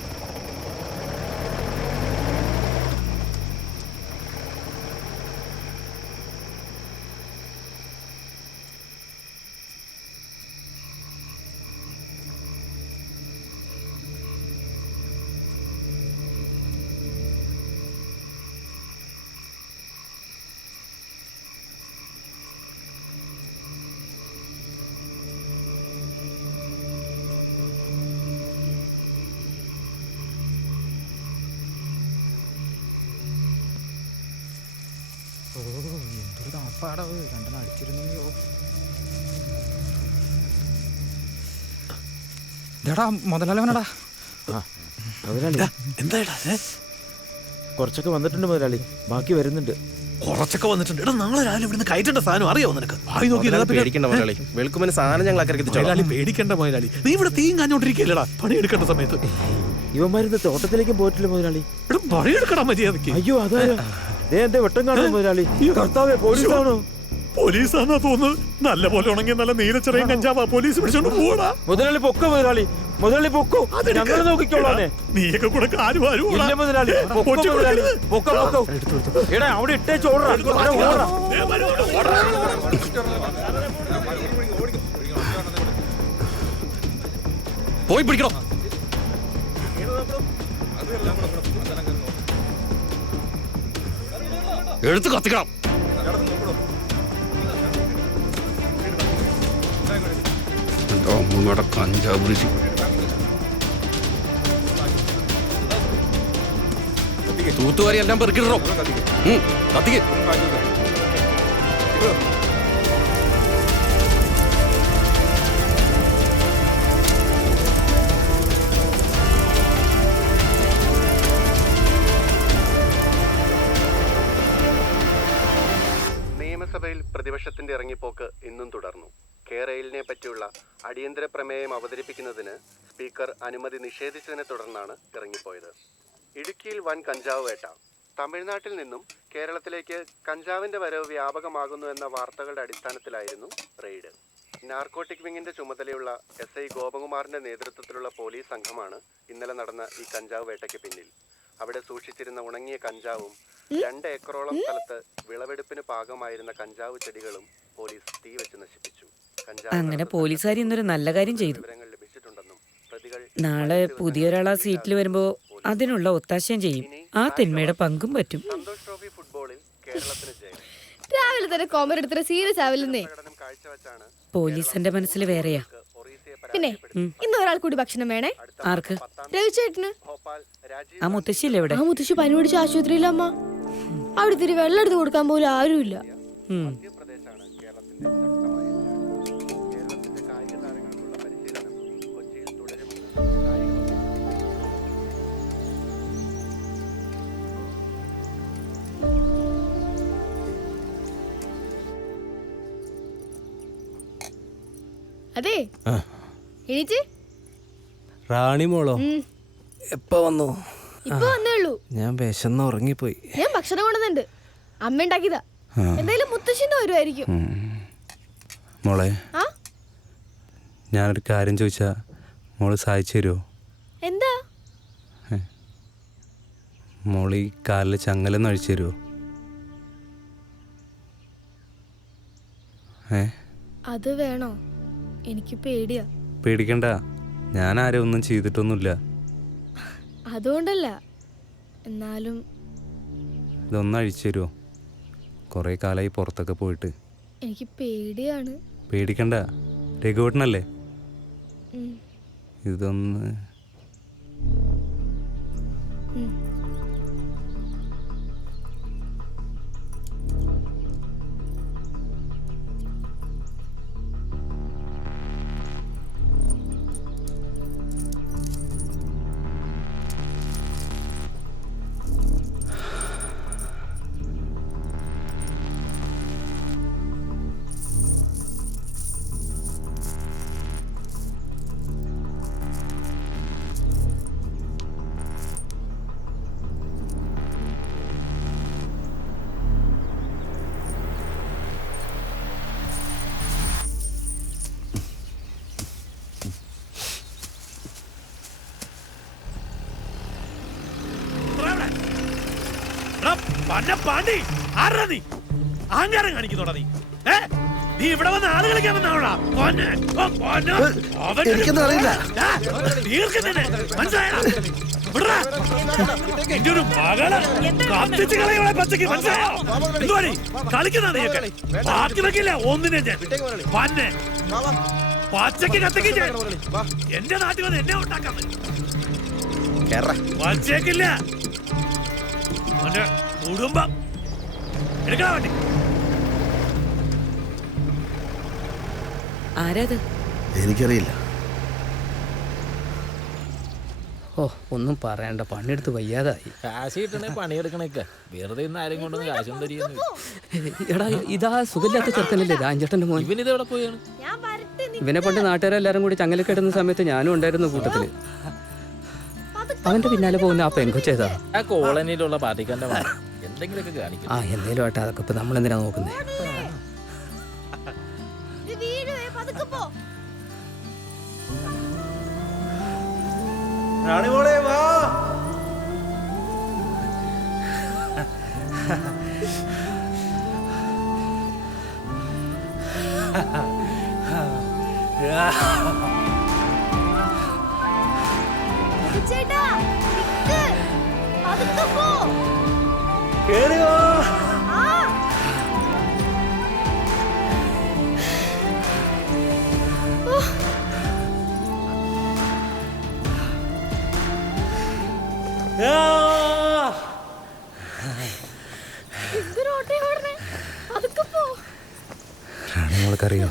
മുതലാളിവനടാ. എന്താ കുറച്ചൊക്കെ വന്നിട്ടുണ്ട് മുതലാളി, ബാക്കി വരുന്നുണ്ട്. കുറച്ചൊക്കെ വന്നിട്ടുണ്ട്. എടാ, നാളെ രാവിലെ ഇവിടുന്ന് കയറ്റേണ്ട സാധനം അറിയാവോ നിനക്ക്? പേടിക്കണ്ട മുതലാളി, വെളുക്കുമ്പോൾ സാധനം ഞങ്ങൾ മുതലാളി പേടിക്കണ്ട മുതലാളി. നീ ഇവിടെ തീയും കാഞ്ഞോണ്ടിരിക്കല്ലടാ പണിയെടുക്കേണ്ട സമയത്ത്. ഇവന്മാരുന്ന് തോട്ടത്തിലേക്കും പോയിട്ടില്ല മുതലാളി. പണിയെടുക്കണം മര്യാദക്ക്. അയ്യോ, അതാ വെട്ടം കാണുന്നു മുതലാളി. കർത്താവേ, പോലീസാണോ? പോലീസാന്നാ തോന്നുന്നു. നല്ല പോലെ ഉണങ്ങിയ നല്ല നീലച്ചെറിയും കഞ്ചാവാ പോലീസ് പിടിച്ചോണ്ട് പോടാ. മുതലാളി പൊക്കോ, മുതലാളി, മുതലാളി പൊക്കോ, ഞങ്ങൾ നോക്കിക്കോളാം. നീയൊക്കെ കൂടെ കാര്യം മുതലാളി, എടാ അവിടെ ഇട്ടേ ചോടാ. പോയി പിടിക്കണോ? എടുത്ത് കത്തിക്കണം. കഞ്ചാവ് കൃഷി തൂത്തുവാരി എല്ലാം പെറുക്കിടോ. കത്തിക്ക്. നിയമസഭയിൽ പ്രതിപക്ഷത്തിന്റെ ഇറങ്ങിപ്പോക്ക് ഇന്നും തുടർന്നു. കേരളിനെ പറ്റിയുള്ള അടിയന്തര പ്രമേയം അവതരിപ്പിക്കുന്നതിന് സ്പീക്കർ അനുമതി നിഷേധിച്ചതിനെ തുടർന്നാണ് ഇറങ്ങിപ്പോയത്. ഇടുക്കിയിൽ വൻ കഞ്ചാവ് വേട്ട. തമിഴ്നാട്ടിൽ നിന്നും കേരളത്തിലേക്ക് കഞ്ചാവിന്റെ വരവ് വ്യാപകമാകുന്നു എന്ന വാർത്തകളുടെ അടിസ്ഥാനത്തിലായിരുന്നു റെയ്ഡ്. നാർക്കോട്ടിക് വിങ്ങിന്റെ ചുമതലയുള്ള SI ഗോപകുമാറിന്റെ നേതൃത്വത്തിലുള്ള പോലീസ് സംഘമാണ് ഇന്നലെ നടന്ന ഈ കഞ്ചാവ് വേട്ടയ്ക്ക് പിന്നിൽ. അവിടെ സൂക്ഷിച്ചിരുന്ന ഉണങ്ങിയ കഞ്ചാവും 2 ഏക്കറോളം സ്ഥലത്ത് വിളവെടുപ്പിന് പാകമായിരുന്ന കഞ്ചാവ് ചെടികളും പോലീസ് തീവെച്ച് നശിപ്പിച്ചു. അങ്ങനെ പോലീസുകാർ ഇന്നൊരു നല്ല കാര്യം ചെയ്തു. നാളെ പുതിയൊരാൾ ആ സീറ്റിൽ വരുമ്പോ അതിനുള്ള ഒത്താശയും ചെയ്യും. ആ തിന്മയുടെ പങ്കും പറ്റും. രാവിലെ തന്നെ കോമർ എടുത്തിട്ട് സീരിയസ് ആവില്ലെന്നേ. പോലീസിന്റെ മനസ്സിൽ വേറെയാ. പിന്നെ ഇന്ന് ഒരാൾ കൂടി ഭക്ഷണം വേണേ. ആർക്ക്? രവിചേട്ടന്. ആ മുത്തശ്ശിയില്ലേ ഇവിടെ? ആ മുത്തശ്ശി പനി പിടിച്ച ആശുപത്രിയിലമ്മ. അവിടെ ഇത്തിരി വെള്ളം എടുത്ത് കൊടുക്കാൻ പോലും ആരുമില്ല. അതെ എണീച്ച്. റാണി മോളോ എപ്പോ വന്നു? ഇപ്പൊ വന്നേ ഉള്ളൂ. ഞാൻ വിശന്ന് ഉറങ്ങിപ്പോയി. ഞാൻ ഭക്ഷണം കൊണ്ടുവന്നുണ്ട്. അമ്മ ഉണ്ടാക്കിയതാ. എന്തായാലും മുത്തശ്ശിന്ന് വരുമായിരിക്കും. മോളെ, ഞാനൊരു കാര്യം ചോദിച്ചാ മോള് സഹായിച്ചു തരുമോ? എന്താ? മോള് ഈ കാലിൽ ചങ്ങലൊന്ന് അഴിച്ചു തരുമോ? അത് വേണോ? എനിക്ക് പേടിയാ. പേടിക്കണ്ട, ഞാൻ ആരും ഒന്നും ചെയ്തിട്ടൊന്നുമില്ല. അതുകൊണ്ടല്ല, എന്നാലും ഇതൊന്ന് അഴിച്ചു തരുമോ? കുറേ കാലമായി പുറത്തൊക്കെ പോയിട്ട്. എനിക്ക് പേടിയാണ്. പേടിക്കണ്ട, രഘുവേട്ടനല്ലേ? ഇതൊന്ന് അഹങ്കാരം കാണിക്കുന്നോടാ നീ? നീ ഇവിടെ വന്ന് ആള് കളിക്കാൻ വന്നാണോടാ? കളിക്കുന്ന ബാക്കി വെക്കില്ല ഒന്നിനെ പന്നെ പച്ചക്ക് കത്തിക്കില്ല. എന്റെ നാട്ടിൽ വന്ന് എന്നെ ഉണ്ടാക്കാൻ വച്ചേക്കില്ല. കുടുംബം എടുക്കാൻ വേണ്ടി ആരാത്? എനിക്കറിയില്ല. ഓ, ഒന്നും പറയണ്ട, പണിയെടുത്ത് വയ്യാതായി. കാശ് കിട്ടണേ പണിയെടുക്കണേക്ക. വെറുതെ ഇന്ന് ആരും കൊണ്ടൊന്നും കാശും തരികയെന്ന്. എടാ, ഇതാ സുഖമില്ലാത്ത ചെറുക്കനല്ലേ, രാജേട്ടന്റെ മോൻ. ഇവനിത് എവിടെ പോയാണ്? ഇവനെ പണ്ട് നാട്ടുകാരെല്ലാരും കൂടി ചങ്ങല കെട്ടുന്ന സമയത്ത് ഞാനും ഉണ്ടായിരുന്നു കൂട്ടത്തില്. അവന്റെ പിന്നാലെ പോകുന്ന ആ പെങ്കൊച്ചേതാ? ആ കോളനിയിലുള്ള പാർട്ടിക്കാരന്റെ എന്തെങ്കിലുമൊക്കെ കാണിക്കും. ആ, എന്തേലും ആട്ടെ, അതൊക്കെ ഇപ്പൊ നമ്മളെന്തിനാ നോക്കുന്നേ? റാണിമോളെ വാ. ചേട്ടാ, അതൊക്കെ പോ. കേറി വാ. റാണിമോൾക്കറിയോ,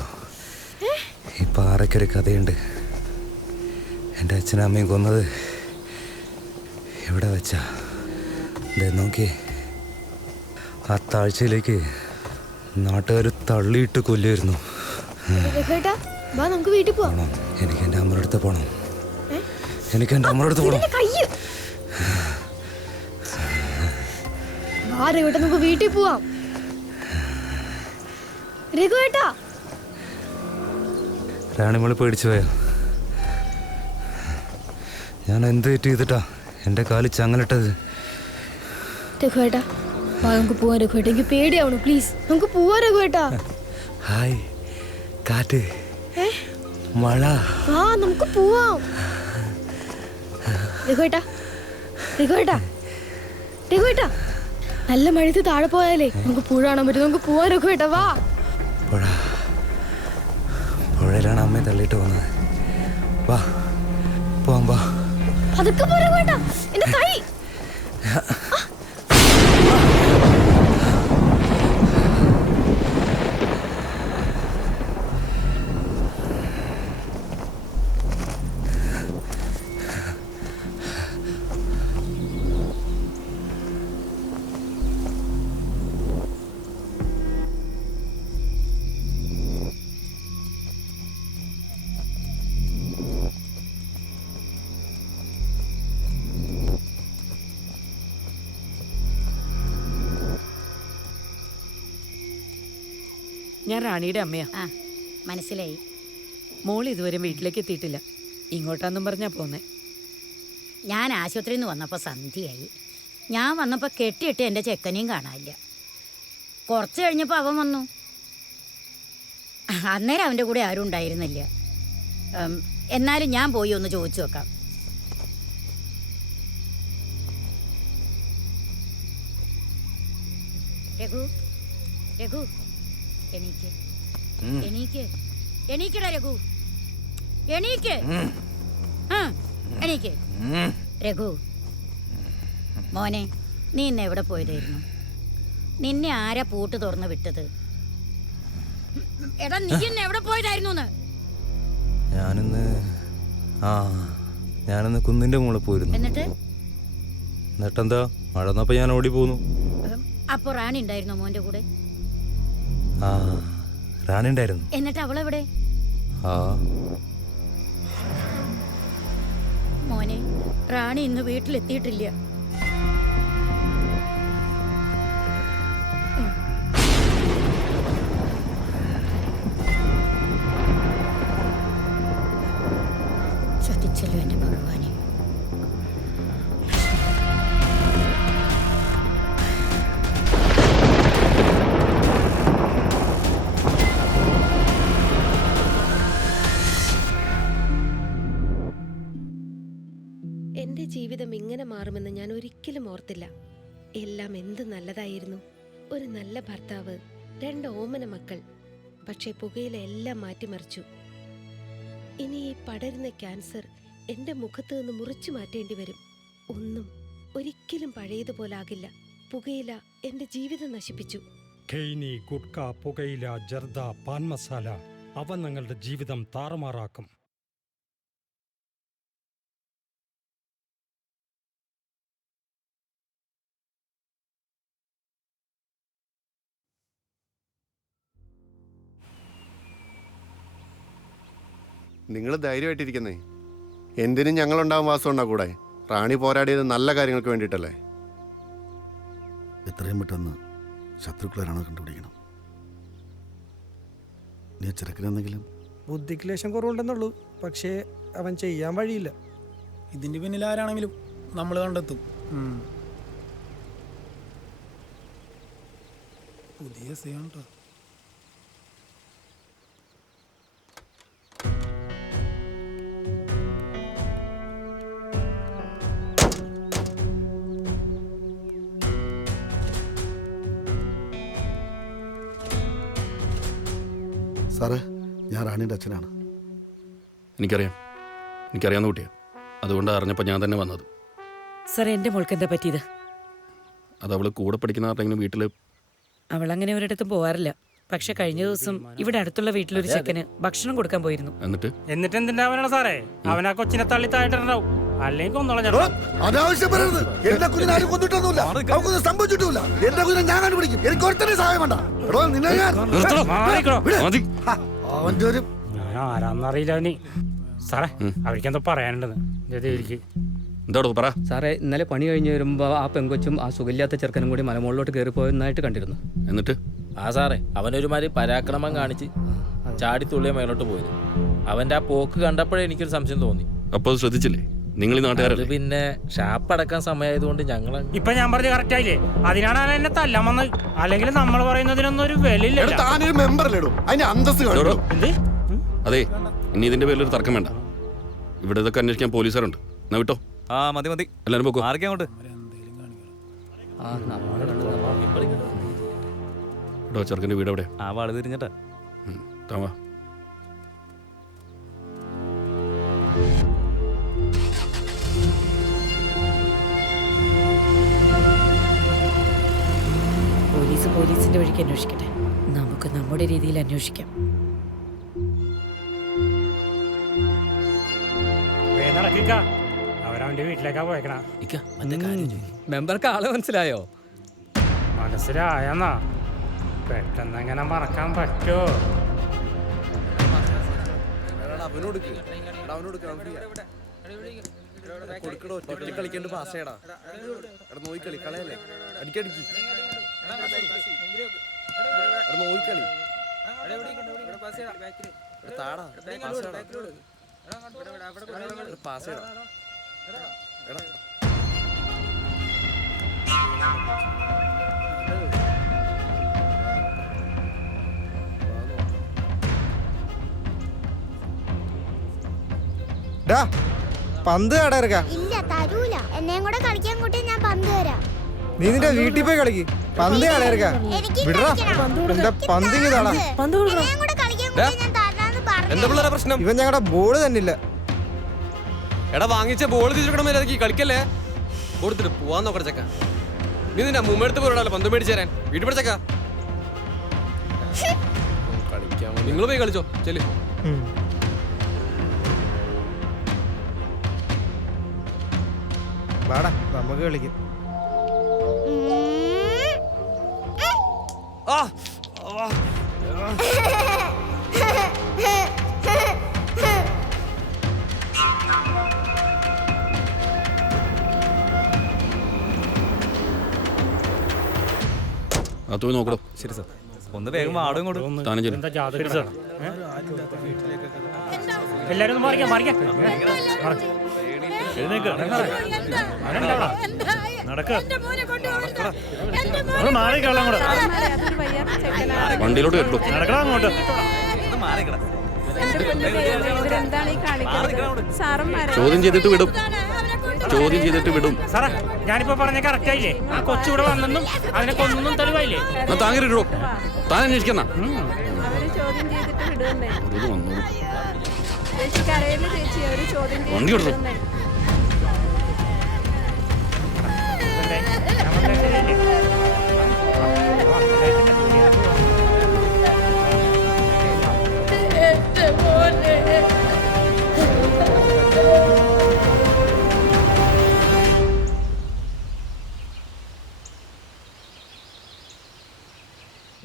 ഈ പാറയ്ക്കൊരു കഥയുണ്ട്. എൻ്റെ അച്ഛനും അമ്മയും കൊന്നത് എവിടെ വെച്ചാ? നോക്കി, ആ താഴ്ചയിലേക്ക് നാട്ടുകാർ തള്ളിയിട്ട് കൊല്ലുമായിരുന്നു. നമുക്ക് വീട്ടിൽ പോവാം. എനിക്ക് എൻ്റെ അമ്മയുടെ അടുത്ത് പോകണം. എനിക്ക് എൻ്റെ അമ്മയുടെ അടുത്ത് പോകണം. ആ രഘുവേട്ടാ നമുക്ക് വീട്ടിൽ പോവാം. രഘുവേട്ടാ. റാണിമോള് പേടിച്ചു പോയോ? ഞാൻ എന്ത് തെറ്റ് ചെയ്തിട്ടാ എൻ്റെ കാല് ചങ്ങലിട്ടത്? രഘുവേട്ടാ വാ നമുക്ക് പോവാം. രഘുവേട്ടാ എനിക്ക് പേടിയാവണം, പ്ലീസ് നമുക്ക് പോവാം രഘുവേട്ടാ. ഹായ് കാറ്റ്, മഴ. ആ നമുക്ക് പോവാം. രഘുവേട്ടാ രഘുവേട്ടാ രഘുവേട്ടാ, നല്ല മഴത്ത് താഴെ പോയാലേ നമുക്ക് പുഴ കാണാൻ പറ്റും. നമുക്ക് പോവാം രഘുവേട്ടാ, വാ. പുഴ, പുഴയിലാണ് അമ്മയെ തള്ളിയിട്ട് പോകുന്നത്. വാ പോവാം, വാ. അതൊക്കെ പോ രഘുവേട്ടാ, എന്റെ കൈ. ഞാൻ റാണിയുടെ അമ്മയാ. മനസ്സിലായി. മോൾ ഇതുവരെ വീട്ടിലേക്ക് എത്തിയിട്ടില്ല. ഇങ്ങോട്ടാന്നും പറഞ്ഞാ പോന്നെ. ഞാൻ ആശുപത്രിയിൽ നിന്ന് വന്നപ്പോൾ സന്ധ്യയായി. ഞാൻ വന്നപ്പോൾ കെട്ടിയിട്ട് എൻ്റെ ചെക്കനെയും കാണാനില്ല. കുറച്ച് കഴിഞ്ഞപ്പോൾ അവൻ വന്നു. അന്നേരം അവൻ്റെ കൂടെ ആരും ഉണ്ടായിരുന്നില്ല. എന്നാലും ഞാൻ പോയി ഒന്ന് ചോദിച്ചു നോക്കാം. രഘു, രഘു എണീക്ക്, എണീക്ക്, എണീക്കടാ രഘു, എണീക്ക്, എണീക്ക്. രഘു മോനെ, നീ ഇന്ന് എവിടെ പോയതായിരുന്നു? നിന്നെ ആരാ പൂട്ട് തുറന്ന് വിട്ടത്? എടാ നീ ഇന്ന് എവിടെ പോയതായിരുന്നു? ഞാനിന്ന് കുന്നിന്റെ മുകളിൽ പോയിരുന്നു. എന്നിട്ടെന്താ മഴ വന്നപ്പോ ഞാൻ ഓടി പോന്നു. അപ്പൊ റാണി ഉണ്ടായിരുന്നോ മോന്റെ കൂടെ? റാണി ഉണ്ടായിരുന്നു. എന്നിട്ട് അവളെവിടെ? മോനെ, റാണി ഇന്ന് വീട്ടിലെത്തിയിട്ടില്ല. ശ്രദ്ധിച്ചല്ലോ എന്റെ ഭഗവാനെ. എന്റെ ജീവിതം ഇങ്ങനെ മാറുമെന്ന് ഞാൻ ഒരിക്കലും ഓർത്തില്ല. എല്ലാം എന്ത് നല്ലതായിരുന്നു. ഒരു നല്ല ഭർത്താവ്, 2 ഓമന മക്കൾ. പക്ഷെ പുകയില എല്ലാം മാറ്റിമറിച്ചു. ഇനി ഈ പടരുന്ന ക്യാൻസർ എന്റെ മുഖത്ത് നിന്ന് മുറിച്ചു മാറ്റേണ്ടി വരും. ഒന്നും ഒരിക്കലും പഴയതുപോലാകില്ല. പുകയില എന്റെ ജീവിതം നശിപ്പിച്ചു. ഖെയ്നി, ഗുഡ്ക, പുകയില, ജർദ, പാൻ മസാല അവ നിങ്ങളുടെ ജീവിതം താറുമാറാക്കും. നിങ്ങൾ ധൈര്യമായിട്ടിരിക്കുന്നേ. എന്തിനും ഞങ്ങളുണ്ടാവും വാസമുണ്ടാ കൂടെ. റാണി പോരാടിയത് നല്ല കാര്യങ്ങൾക്ക് വേണ്ടിയിട്ടല്ലേ. എത്രയും പെട്ടെന്ന് ശത്രുക്കളാണോ കണ്ടുപിടിക്കണം. നീ ചെറുക്കനെന്തെങ്കിലും ബുദ്ധിക്ക് ലേശം കുറവുണ്ടെന്നുള്ളൂ. പക്ഷേ അവൻ ചെയ്യാൻ വഴിയില്ല. ഇതിന്റെ പിന്നിൽ ആരാണെങ്കിലും നമ്മൾ കണ്ടെത്തും. പുതിയ സിയാണ്ടോ. സാറേ, ഞാൻ റാണിയുടെ അച്ഛനാണ്. എനിക്കറിയാവുന്ന കുട്ടിയാ. അതുകൊണ്ട് അറിഞ്ഞപ്പോൾ ഞാൻ തന്നെ വന്നത്. സാർ, എൻ്റെ മോൾക്ക് എന്താ പറ്റിയത്? അത് അവള് കൂടെ പഠിക്കുന്ന ആരുടെങ്കിലും വീട്ടിൽ. അവളങ്ങനെ ഒരിടത്തും പോവാറില്ല. പക്ഷെ കഴിഞ്ഞ ദിവസം ഇവിടെ അടുത്തുള്ള വീട്ടിലൊരു ചെക്കന് ഭക്ഷണം കൊടുക്കാൻ പോയിരുന്നു. എന്നിട്ട് എന്തിനാവനാണ് സാറേ? അവനാ കൊച്ചിനെ തള്ളി താഴ്ത്തിട്ടുണ്ടാവും. അല്ലെങ്കിൽ അനാവശ്യം പറയരുത്. എന്റെ കുഞ്ഞിനെ ആരും കൊന്നിട്ടൊന്നുമില്ല. അവൾക്കൊന്നും സംഭവിച്ചിട്ടില്ല. എന്റെ കുഞ്ഞിനെ ഞാൻ കണ്ടുപിടിക്കും. എനിക്ക് ഒരുത്തന്നെ സഹായം വേണ്ട. അവന്റെ ഒരു ആരാന്നറിയില്ല അവന്. സാറേ, അവർക്കെന്തോ പറയാനുണ്ടെന്ന്. എന്താടോ പറ. സാറേ, ഇന്നലെ പണി കഴിഞ്ഞ് വരുമ്പോൾ ആ പെങ്കൊച്ചും ആ സുഖമില്ലാത്ത ചെറുക്കനും കൂടി മലമുകളിലോട്ട് കയറിപ്പോയെന്നായിട്ട് കണ്ടിരുന്നു. എന്നിട്ട് ആ സാറേ, അവനൊരുമാതിരി പരാക്രമം കാണിച്ച് ചാടി തുള്ളിയ മേലോട്ട് പോയത്. അവന്റെ ആ പോക്ക് കണ്ടപ്പോഴേ എനിക്കൊരു സംശയം തോന്നി. അപ്പോൾ അത് ശ്രദ്ധിച്ചില്ലേ നിങ്ങൾ? ഈ നാട്ടുകാരല്ലേ? പിന്നെ ഷാപ്പ് അടക്കാൻ സമയമായതുകൊണ്ട് ഞങ്ങൾ ഇപ്പൊ ഞാൻ പറഞ്ഞ കറക്റ്റ് ആയില്ലേ? അതിനാണ് അവൻ എന്നെ തല്ലാൻ വന്നത്. അല്ലെങ്കിൽ നമ്മൾ പറയുന്നതിനൊന്നും ഒരു വിലയില്ല. അതെ, ഇനി ഇതിന്റെ പേരിൽ ഒരു തർക്കം വേണ്ട. ഇവിടെ ഇതൊക്കെ അന്വേഷിക്കാൻ പോലീസുകാരുണ്ട്. എന്നാ വിട്ടോ. ആ മതി മതി, എല്ലാരും പോക്കോ. ആർക്കെ അങ്ങോട്ട് ചെറുക്കൻ്റെ വീട് എവിടെ? ആ വാള് തിരിഞ്ഞിട്ടാ. താവാ. പോലീസ് പോലീസിന്റെ വഴിക്ക് അന്വേഷിക്കട്ടെ, നമുക്ക് നമ്മുടെ രീതിയിൽ അന്വേഷിക്കാം. അവരവന്റെ വീട്ടിലേക്കാ പോയേക്കണ. മെമ്പർക്ക് ആളെ മനസ്സിലായോ? മനസ്സിലായെന്നാ? പെട്ടെന്ന് എങ്ങനെ മറക്കാൻ പറ്റോ? കളിക്കേണ്ട പാസേടാ. നോയിക്കളി കളയല്ലേ, അടിക്കടിക്ക് നോയിക്കളി താടാ പാസേടാ. പന്ത് കടയിറക്കാം. ഇല്ല, തരൂല. എന്നെയും കൂടെ കളിക്കാൻ കൂട്ടി ഞാൻ പന്ത് തരാം. നീ നിന്റെ വീട്ടിൽ പോയി കളിക്ക്. പന്ത് കടയിറക്കാം. വിടറാ, എന്റെ പന്തിങ് താടാ. എന്താ പിള്ളേരെ പ്രശ്നം? ഇവൻ ഞങ്ങളുടെ ബോള് തന്നില്ല. എടാ, വാങ്ങിച്ച ബോൾ തിരിച്ചെടുക്കണം. മേലേക്ക് കളിക്കല്ലേ, കൊടുത്തിട്ട് പോവാൻ നോക്കണ ചക്ക. നീ നിന്നെ മുമ്പെടുത്ത് പോരാടല്ലോ പന്ത് മേടിച്ചു തരാൻ. വീട്ടിൽ പഠിച്ചക്ക കളിക്കാൻ നിങ്ങൾ പോയി കളിച്ചോ. ചെല്ലു. വാടാ, നമുക്ക് കളിക്കും. അത് പോയി നോക്കണോ. ശരി സാർ, ഒന്ന് വേഗം ആടും ഇങ്ങോട്ട്. എല്ലാരും മാറിക്കാം, മാറിക്കാം. വണ്ടിയിലോട്ട് കേട്ടോ. അങ്ങോട്ട് ചോദ്യം ചെയ്തിട്ട് വിടും. ചോദ്യം ചെയ്തിട്ട് വിടും. സാറേ, ഞാനിപ്പോ പറഞ്ഞ കറക്റ്റ് ആയില്ലേ? ആ കൊച്ചിവിടെ വന്നെന്നും അതിനെ കൊന്നൊന്നും തെളിവായില്ലേ? താങ്ങിട്ടോ, താൻ അന്വേഷിക്കുന്ന വണ്ടി വിടോ.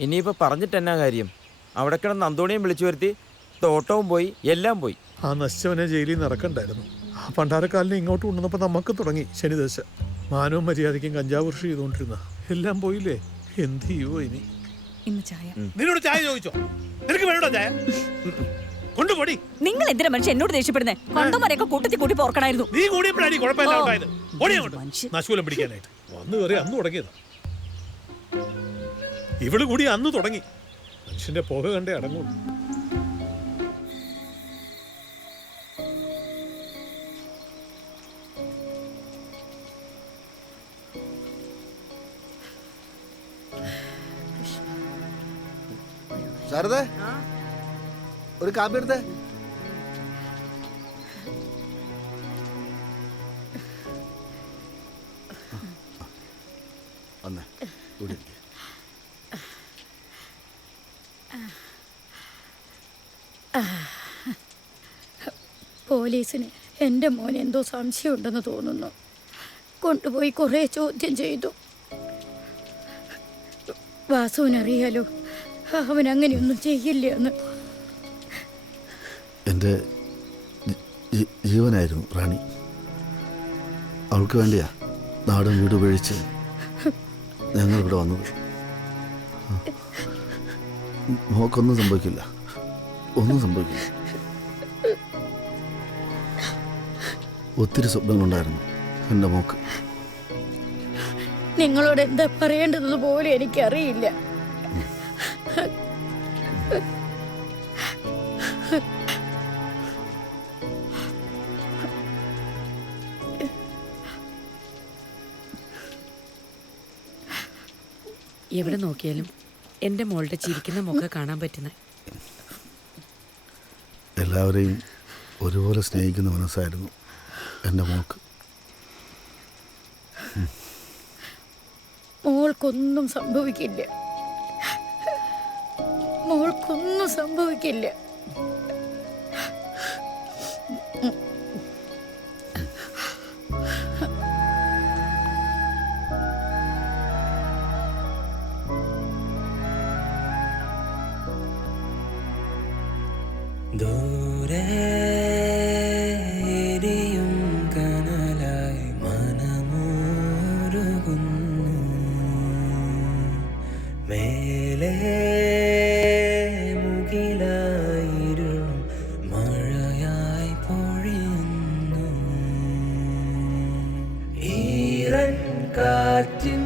ഇനിയിപ്പോൾ പറഞ്ഞിട്ട് എന്നാ കാര്യം? അവിടെ കിടന്ന് അന്തോണിയും വിളിച്ചു വരുത്തി, തോട്ടവും പോയി, എല്ലാം പോയി. ആ നശിച്ചവനെ ജയിലിൽ നിന്ന് ഇറക്കണ്ടായിരുന്നു. ആ പണ്ടാരക്കാലിനെ ഇങ്ങോട്ട് കൊണ്ടുവന്നപ്പോൾ നമുക്ക് തുടങ്ങി ശനിദശ. മാനവും മര്യാദയ്ക്കും കഞ്ചാവ് കൃഷി ചെയ്തുകൊണ്ടിരുന്ന എല്ലാം പോയില്ലേ? എന്ത് ചെയ്യുവോ ഇനി? നിന്നോട് ചായ ചോദിച്ചോ? നിനക്ക് വേണോ ചായ? കൊണ്ടുപോടി. നിങ്ങൾ എന്തിനാ മനുഷ്യൻ എന്നോട് ദേഷ്യപ്പെടുന്നേ? കണ്ടോമാരെയൊക്കെ കൂട്ടത്തിൽ കൂട്ടി പോർക്കണായിരുന്നു. നീ കൂടിയപ്പോഴാണ് കുഴപ്പമില്ല ഉണ്ടായത്. നശൂലം പിടിക്കാനായിട്ട് വന്നു കയറി അന്ന് തുടങ്ങിയതാ. ഇവള് കൂടി അന്ന് തുടങ്ങി. മനുഷ്യന്റെ പുക കണ്ടേ അടങ്ങുള്ളൂ. ശാരദേ, ഒരു കാപ്പി എടുത്തേ. വന്നേ, ഇവിടെ ഇരിക്ക്. പോലീസിന് എൻ്റെ മോൻ എന്തോ സംശയമുണ്ടെന്ന് തോന്നുന്നു. കൊണ്ടുപോയി കുറേ ചോദ്യം ചെയ്തു. വാസുവിനറിയാലോ, അവൻ അങ്ങനെയൊന്നും ചെയ്യില്ല എന്ന്. എൻ്റെ ജീവനായിരുന്നു റാണി. അവൾക്ക് വേണ്ടിയാ നാടും വീട് ഉപേക്ഷിച്ച് ഞങ്ങളിവിടെ വന്നത്. മോക്കൊന്നും സംഭവിക്കില്ല, ഒന്നും സംഭവിക്കില്ല. ഒത്തിരി സ്വപ്നങ്ങളുണ്ടായിരുന്നു എൻ്റെ മോക്ക്. നിങ്ങളോട് എന്താ പറയേണ്ടത് പോലും എനിക്കറിയില്ല. എവിടെ നോക്കിയാലും എൻ്റെ മോളുടെ ചിരിക്കുന്ന മുഖം കാണാൻ പറ്റുന്ന. എല്ലാവരെയും ഒരുപോലെ സ്നേഹിക്കുന്ന മനസ്സായിരുന്നു എൻ്റെ മോക്ക്. മോൾക്കൊന്നും സംഭവിക്കില്ല, മോൾക്കൊന്നും സംഭവിക്കില്ല. ദൂരെ എരിയും കനലായി മനമോരുകുന്നു, മേലെ മുകിലായിരും മഴയായി പൊഴിയുന്നു. ഈറൻ കാറ്റിൻ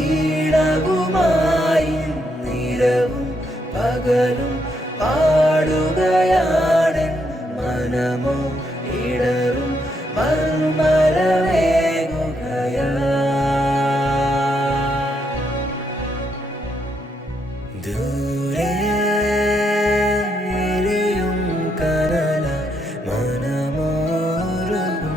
ഈണവുമായി നിരവും പകലും പാടുകയാണ് മനമോ ഇടറും മർമരമേകുകയാ. ദൂരെ എരിയും കനല മനമോരുകുന്നു.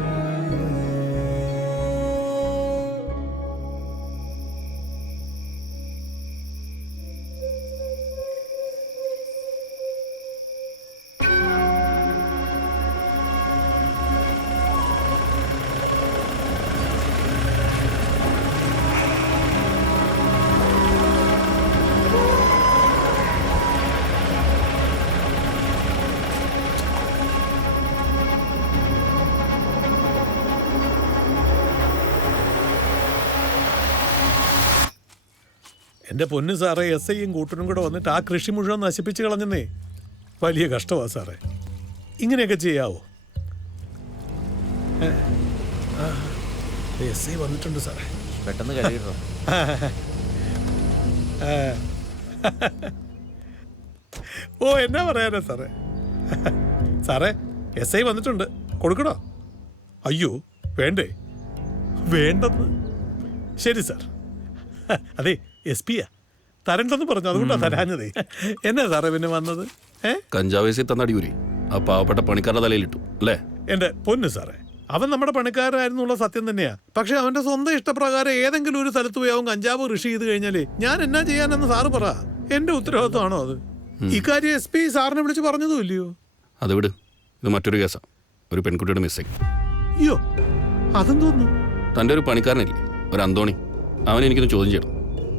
എൻ്റെ പൊന്നു സാറേ, SIയും കൂട്ടനും കൂടെ വന്നിട്ട് ആ കൃഷി മുഴുവൻ നശിപ്പിച്ച് കളഞ്ഞെന്നേ. വലിയ കഷ്ടമാണ് സാറേ. ഇങ്ങനെയൊക്കെ ചെയ്യാവോ? SI വന്നിട്ടുണ്ട് സാറേ. പെട്ടെന്ന് കഴിയട്ടോ. ഓ, എന്നാ പറയാനാ സാറേ. സാറേ, SI വന്നിട്ടുണ്ട്, കൊടുക്കണോ? അയ്യോ വേണ്ടേ? വേണ്ടെന്ന്. ശരി സാർ. അതെ, SP-യാ, തരണ്ടെന്ന് പറഞ്ഞു, അതുകൊണ്ടാ തരാഞ്ഞതേ. എന്നാ സാറേ പിന്നെ വന്നത്? കഞ്ചാവേസി തന്നടിയൂരി ആ പാവപ്പെട്ട പണിക്കാരുടെ തലയിലിട്ടു അല്ലേ? എൻ്റെ പൊന്നു സാറേ, അവൻ നമ്മുടെ പണിക്കാരായിരുന്നുള്ള സത്യം തന്നെയാ. പക്ഷെ അവന്റെ സ്വന്തം ഇഷ്ടപ്രകാരം ഏതെങ്കിലും ഒരു സ്ഥലത്ത് പോയി അവൻ കഞ്ചാവ് കൃഷി ചെയ്ത് കഴിഞ്ഞാലേ ഞാൻ എന്നാ ചെയ്യാനെന്ന് സാറ് പറ. എന്റെ ഉത്തരവാദിത്വമാണോ അത്? ഇക്കാര്യം SP സാറിനെ വിളിച്ച് പറഞ്ഞതും ഇല്ലയോ? അത് വിട്, ഇത് മറ്റൊരു കേസാ. ഒരു പെൺകുട്ടിയുടെ മിസ്സിംഗ്. അയ്യോ, അതെന്തോന്നു? തൻ്റെ ഒരു പണിക്കാരനില്ലേ, ഒരു അന്തോണി, അവനെ എനിക്കൊന്ന് ചോദ്യം ചെയ്യണം.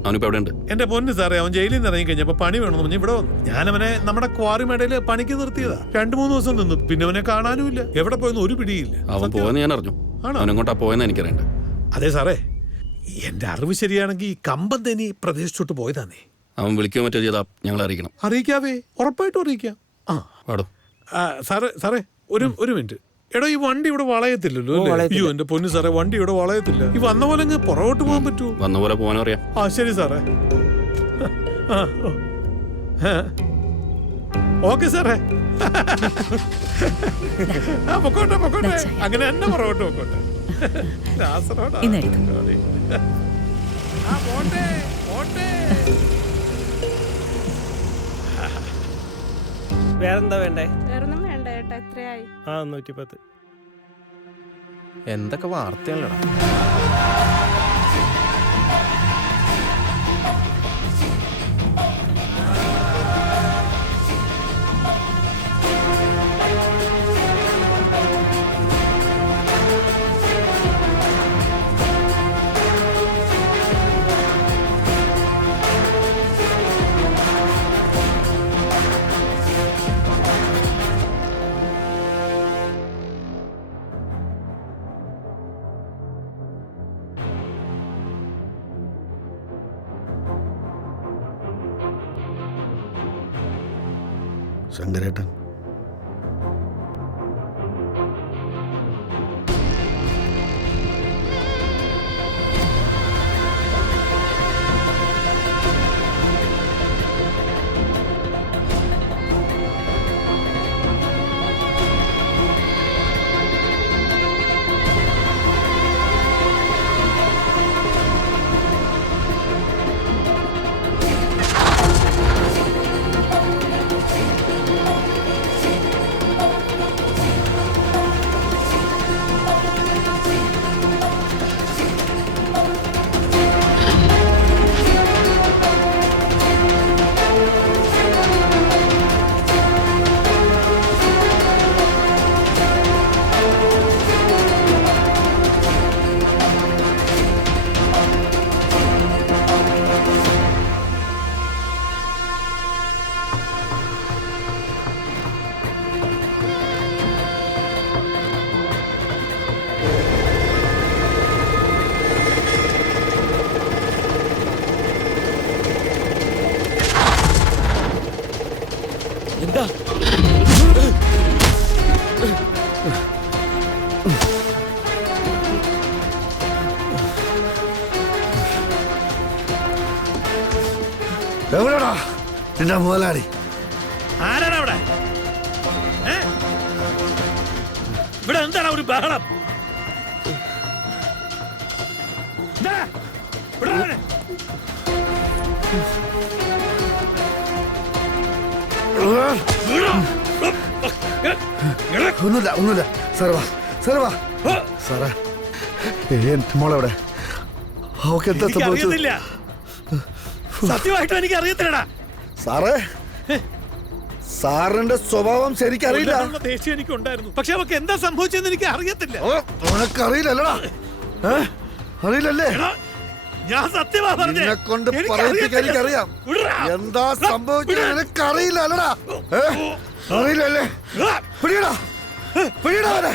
അവനിപ്പോൾ എവിടെ ഉണ്ട്? എന്റെ പൊന്ന് സാറേ, അവൻ ജയിലിൽ നിന്ന് ഇറങ്ങി കഴിഞ്ഞപ്പോ പണി വേണമെന്ന് പറഞ്ഞ് ഇവിടെ വന്നു. ഞാൻ അവനെ നമ്മുടെ ക്വാറി മേടയില് പണിക്ക് നിർത്തിയതാ. 2-3 ദിവസം നിന്നു, പിന്നെ അവനെ കാണാനുമില്ല. എവിടെ പോയെന്ന് ഒരു പിടിയില്ല. അവൻ പോയെന്ന് ഞാൻ അറിഞ്ഞു. അവൻ എങ്ങോട്ടാ പോയെന്ന് എനിക്കറിയണ്ട. അതെ സാറേ, എന്റെ അറിവ് ശരിയാണെങ്കിൽ ഈ കമ്പന്തേനി പ്രദേശത്തോട്ട് പോയതാന്നേ. അവൻ വിളിക്കുകയോ മറ്റോ ചെയ്താ ഞങ്ങൾ അറിയിക്കണം. അറിയിക്കാവേ, ഉറപ്പായിട്ടും അറിയിക്കാം. പാടോ സാറേ ഒരു മിനിറ്റ്. എടോ, ഈ വണ്ടി ഇവിടെ വളയത്തില്ലല്ലോ അല്ലേ? അയ്യോ എന്റെ പൊന്നു സാറേ, വണ്ടി ഇവിടെ വളയത്തില്ല. ഈ വന്ന പോലെ അങ്ങ് പുറകോട്ട് പോകാൻ പറ്റുമോ? വന്ന പോലെ പോകാനും അറിയാം. ശരി സാറേ. ഓക്കെ സാറേ. പൊക്കോട്ടെ. അങ്ങനെ തന്നെ പുറകോട്ട് പൊക്കോട്ടെ. വേറെന്താ വേണ്ടേ? വേറൊന്നും വേണ്ട ഏട്ടാ, എത്രയായി? 110. എന്തൊക്കെ വാർത്തകളാണ്. ശങ്കരേട്ടൻ എന്താ എവിടെടാ നിന്റെ മുതലാളി? ആരാണ് അവിടെ? ഇവിടെ എന്താണ് ഒരു ബഹളം? ദാ, ഇവിടെ വരെ. ഒന്നുമില്ല സാറേ സാറേ എന്റെ മോളെവിടെ? അവക്ക് എന്താ സംഭവിച്ചത്? സത്യമായിട്ടും എനിക്ക് അറിയത്തില്ലടാ സാറേ. സാറിന്റെ സ്വഭാവം ശരിക്കറിയില്ല. ദേഷ്യം എനിക്ക് ഉണ്ടായിരുന്നു, പക്ഷെ അവക്ക് എന്താ സംഭവിച്ചെന്ന് എനിക്ക് അറിയത്തില്ല. അറിയില്ലല്ലോടാ? അറിയില്ലല്ലേ? ഞാൻ സത്യമാ പറഞ്ഞേ. എന്നെ കൊണ്ട് പറയിപ്പിക്കാൻ എനിക്കറിയാം. എന്താ സംഭവിച്ചത് നിനക്കറിയില്ല അല്ലടാ? അറിയില്ലല്ലേ? പിടിയടാ അവനെ.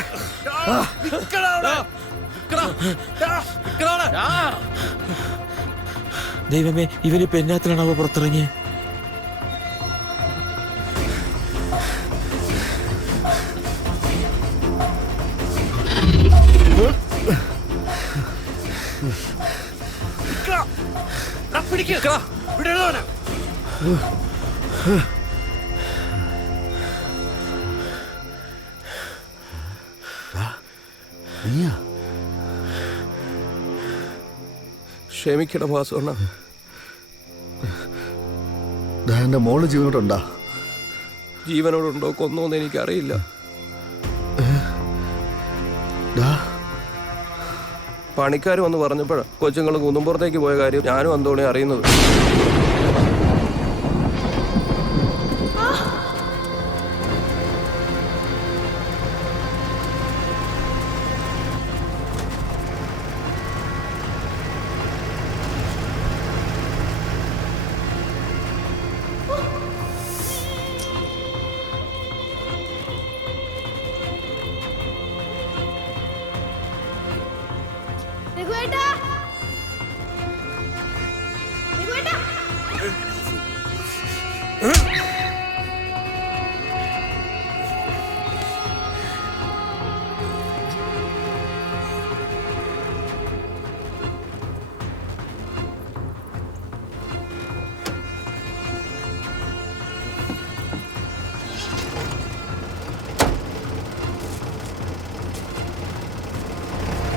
ദൈവമേ, ഇവന് പെന്നാത്തിലാണ് അവ പുറത്തിറങ്ങിയ. ക്ഷമിക്കട വാസുണ്ണ. എന്റെ മോള് ജീവനോടുണ്ടാ? ജീവനോടുണ്ടോ കൊന്നോന്ന് എനിക്കറിയില്ല. പണിക്കാർ വന്ന് പറഞ്ഞപ്പോഴാണ് കൊച്ചുങ്ങൾ കുന്നുംപുറത്തേക്ക് പോയ കാര്യം ഞാനും അന്തോണി അറിയുന്നത്.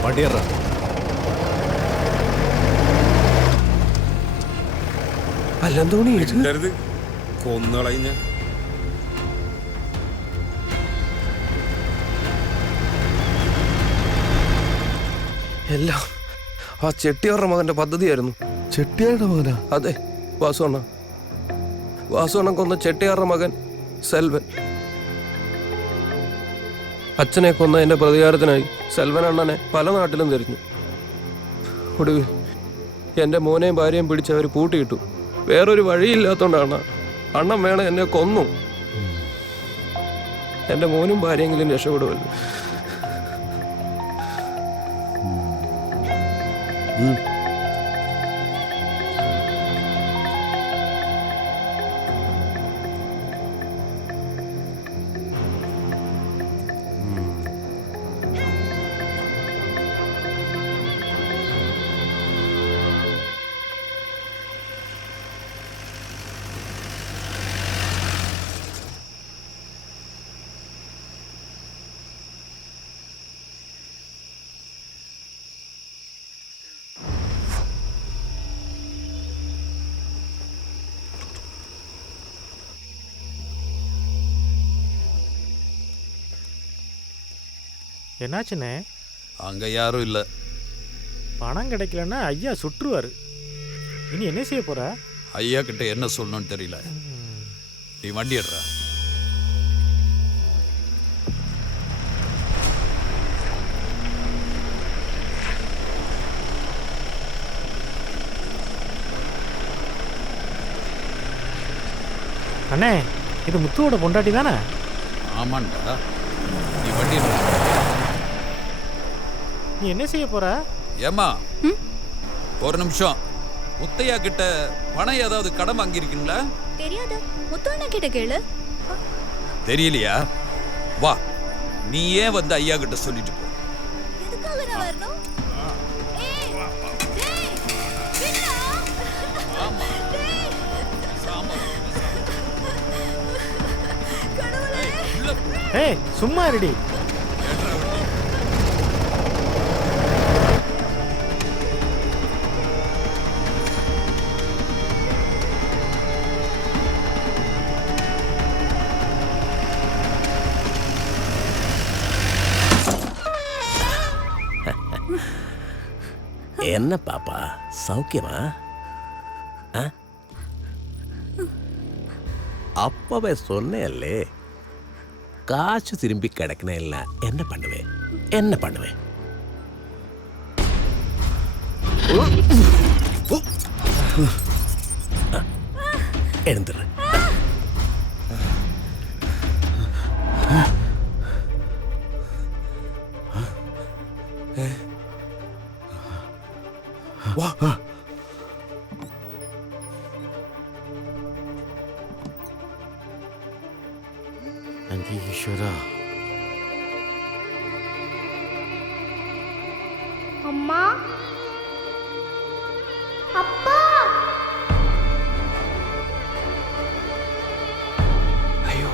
വണ്ടിയറ അല്ലെന്തോണി കൊന്നുകളഞ്ഞ എല്ലാം ആ ചെട്ടിയാറുടെ മകന്റെ പദ്ധതിയായിരുന്നു. ചെട്ടിയാരുടെ മകനാ? അതെ, വാസുണ്ണൻ കൊന്ന ചെട്ടിയാറുടെ മകൻ സെൽവൻ. അച്ഛനെ കൊന്നതിന്റെ പ്രതികാരത്തിനായി സെൽവൻ അണ്ണനെ പല നാട്ടിലും തിരിഞ്ഞു. ഒടുവിൽ എൻ്റെ മോനെയും ഭാര്യയും പിടിച്ച് അവർ പൂട്ടിയിട്ടു. വേറൊരു വഴിയില്ലാത്തോണ്ടാണ് അണ്ണൻ വേണം എന്നെ കൊന്നു. എൻ്റെ മോനും ഭാര്യയെങ്കിലും രക്ഷപ്പെടുമല്ലോ. என்னாச்சுண்ணே? அங்க யாரும் இல்ல. பணம் கிடைக்கலன்னா ஐயா சுற்றுவாரு. இனி என்ன செய்ய போற? ஐயா கிட்ட என்ன சொல்லணும்னு தெரியல. நீ வண்டி எடுறா. அண்ணே, இது முத்துவோட பொண்டாட்டி தானே? ஆமாண்டா. நீ வண்டி எடுறா. நீ என்ன செய்ய போற? ஏம்மா, ஒரு நிமிஷம். முத்தையா கிட்ட பணம் ஏதாவது கடன் வாங்கியிருக்கீங்களா? தெரியாது. முத்தண்ணா கிட்ட கேளு. தெரியலையா? வா, நீ ஏன் வந்து ஐயா கிட்ட சொல்லிட்டு போ. எதுக்காக நான் வரணும்? ஏய், சும்மா இருடி. என்ன பாப்பா, சௌக்கியமா? அப்பவே சொன்னேன்லே, காசு திரும்பி கிடைக்கணும் இல்லை. என்ன பண்ணுவேன்? எழுந்துரு. வா. ஈஸ்வரா. அம்மா, அப்பா. ஐயோ,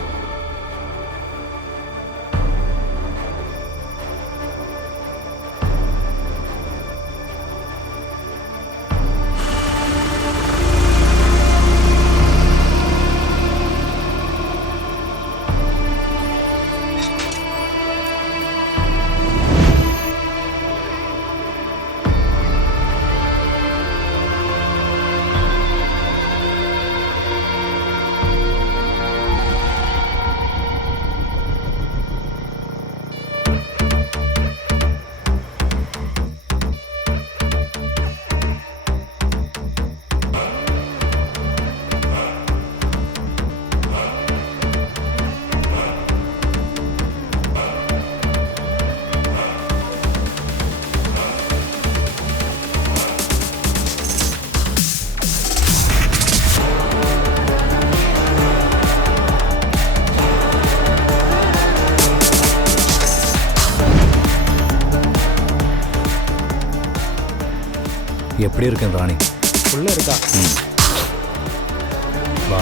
எப்படி இருக்கேன் ராணி? உள்ள இருக்கா? வா.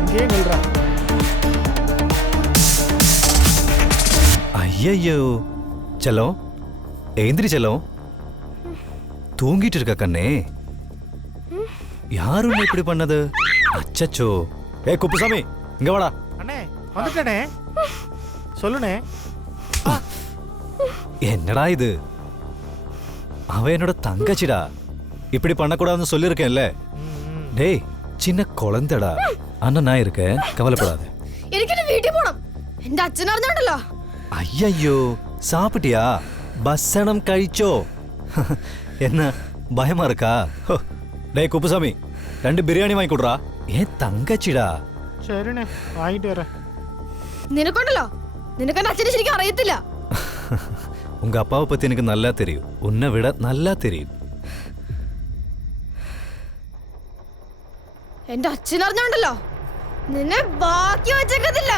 இங்கே நில்றா. ஐயோ செல்லம், ஏந்திரி செல்லம். தூங்கிட்டு இருக்க கண்ணே. யாரும் இப்படி பண்ணது? அச்சச்சோ. ஏ குப்புசாமி, இங்க வாடா. அண்ணே, வந்துட்டனே. சொல்லுனே. என்னடா இது? அவ என்னோட தங்கச்சிடா. இப்படி பண்ணக்கூடாதுன்னு சொல்லியிருக்கேன்ல. டேய், சின்ன குழந்தைடா. அண்ணா நான் இருக்கேன், கவலைப்படாத. എനിക്ക് വീട്ടിൽ പോണം. എന്റെ അച്ഛൻ അറിഞ്ഞോണ്ടല്ലോ. ஐயோ, சாப்பிட்டியா? பஸ்ஸனம் കഴിച്ചോ? என்ன பயமா இருக்கா? டேய் குப்புசாமி, 2 பிரியாணி வாங்கி கொடுறா. ஏன் தங்கச்சிடா. சரிண்ணே, வாங்கிட்டு வரேன். നിനക്കൊണ്ടല്ലോ, നിനക്ക് എന്റെ അച്ഛനെ ശരിക്കും അറിയത്തില്ല. உங்க அப்பாவை பத்தி எனக்கு நல்லா தெரியும். உன்னை விட நல்லா தெரியும். എന്റെ അച്ഛൻ അറിഞ്ഞോണ്ടല്ലോ, നിന്നെ ബാക്കി വെച്ചേക്കത്തില്ല.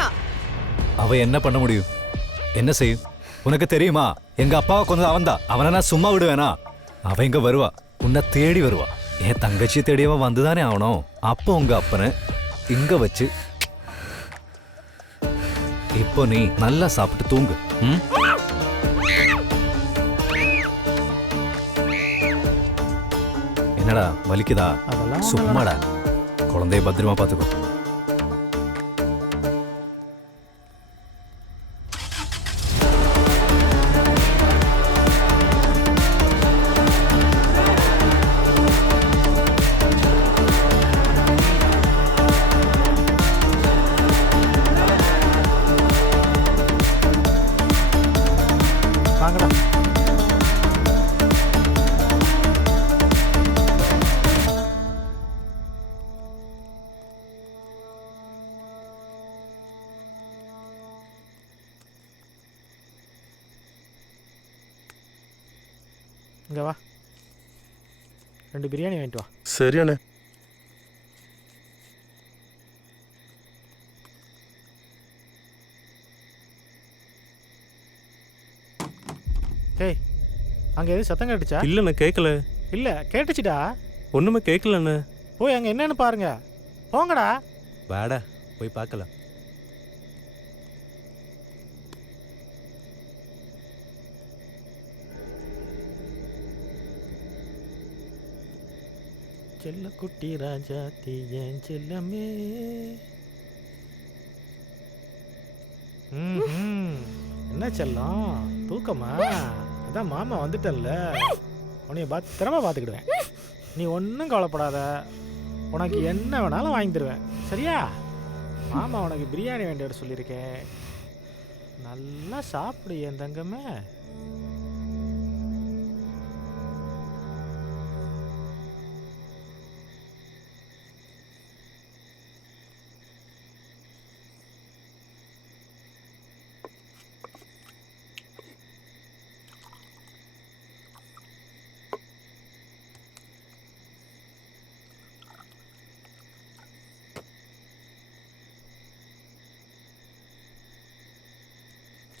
அவ என்ன பண்ண முடியும்? என்ன செய்யும்? உனக்கு தெரியுமா? எங்க அப்பாவை கொண்டது அவன்தான். அவனை நான் சும்மா விடுவேனா? அவன் இங்க வருவா, உன்னை தேடி வருவா. என் தங்கச்சியை தேடியவன் வந்துதானே ஆகணும். அப்போ உங்க அப்பனை இங்க வச்சு இப்போ நீ நல்லா சாப்பிட்டு தூங்கு. என்னடா வலிக்குதா? சும்மாடா. குழந்தைய பத்திரமா பார்த்துக்கோ. வாங்கடா. இங்க வா, 2 பிரியாணி வாங்கிட்டு வா. சரியாண்ணே. ஏய், அங்க எது சத்தம் கேட்டுச்சா? இல்லைண்ணே, கேட்கல. இல்ல கேட்டுச்சுடா. ஒன்றுமே கேட்கலண்ணே. போய் அங்க என்னன்னு பாருங்க. போங்கடா. வாடா போய் பார்க்கலாம். செல்ல குட்டி ராஜா தீயன் செல்லமே. என்ன செல்லம், தூக்கமா? அதான் மாமா வந்துட்டல்ல, உன்னைய பத்திரமா பார்த்துக்கிடுவேன். நீ ஒன்றும் கவலைப்படாத, உனக்கு என்ன வேணாலும் வாங்கி தருவேன். சரியா? மாமா உனக்கு பிரியாணி வேண்டிய சொல்லியிருக்கேன், நல்லா சாப்பிடு என் தங்கமே.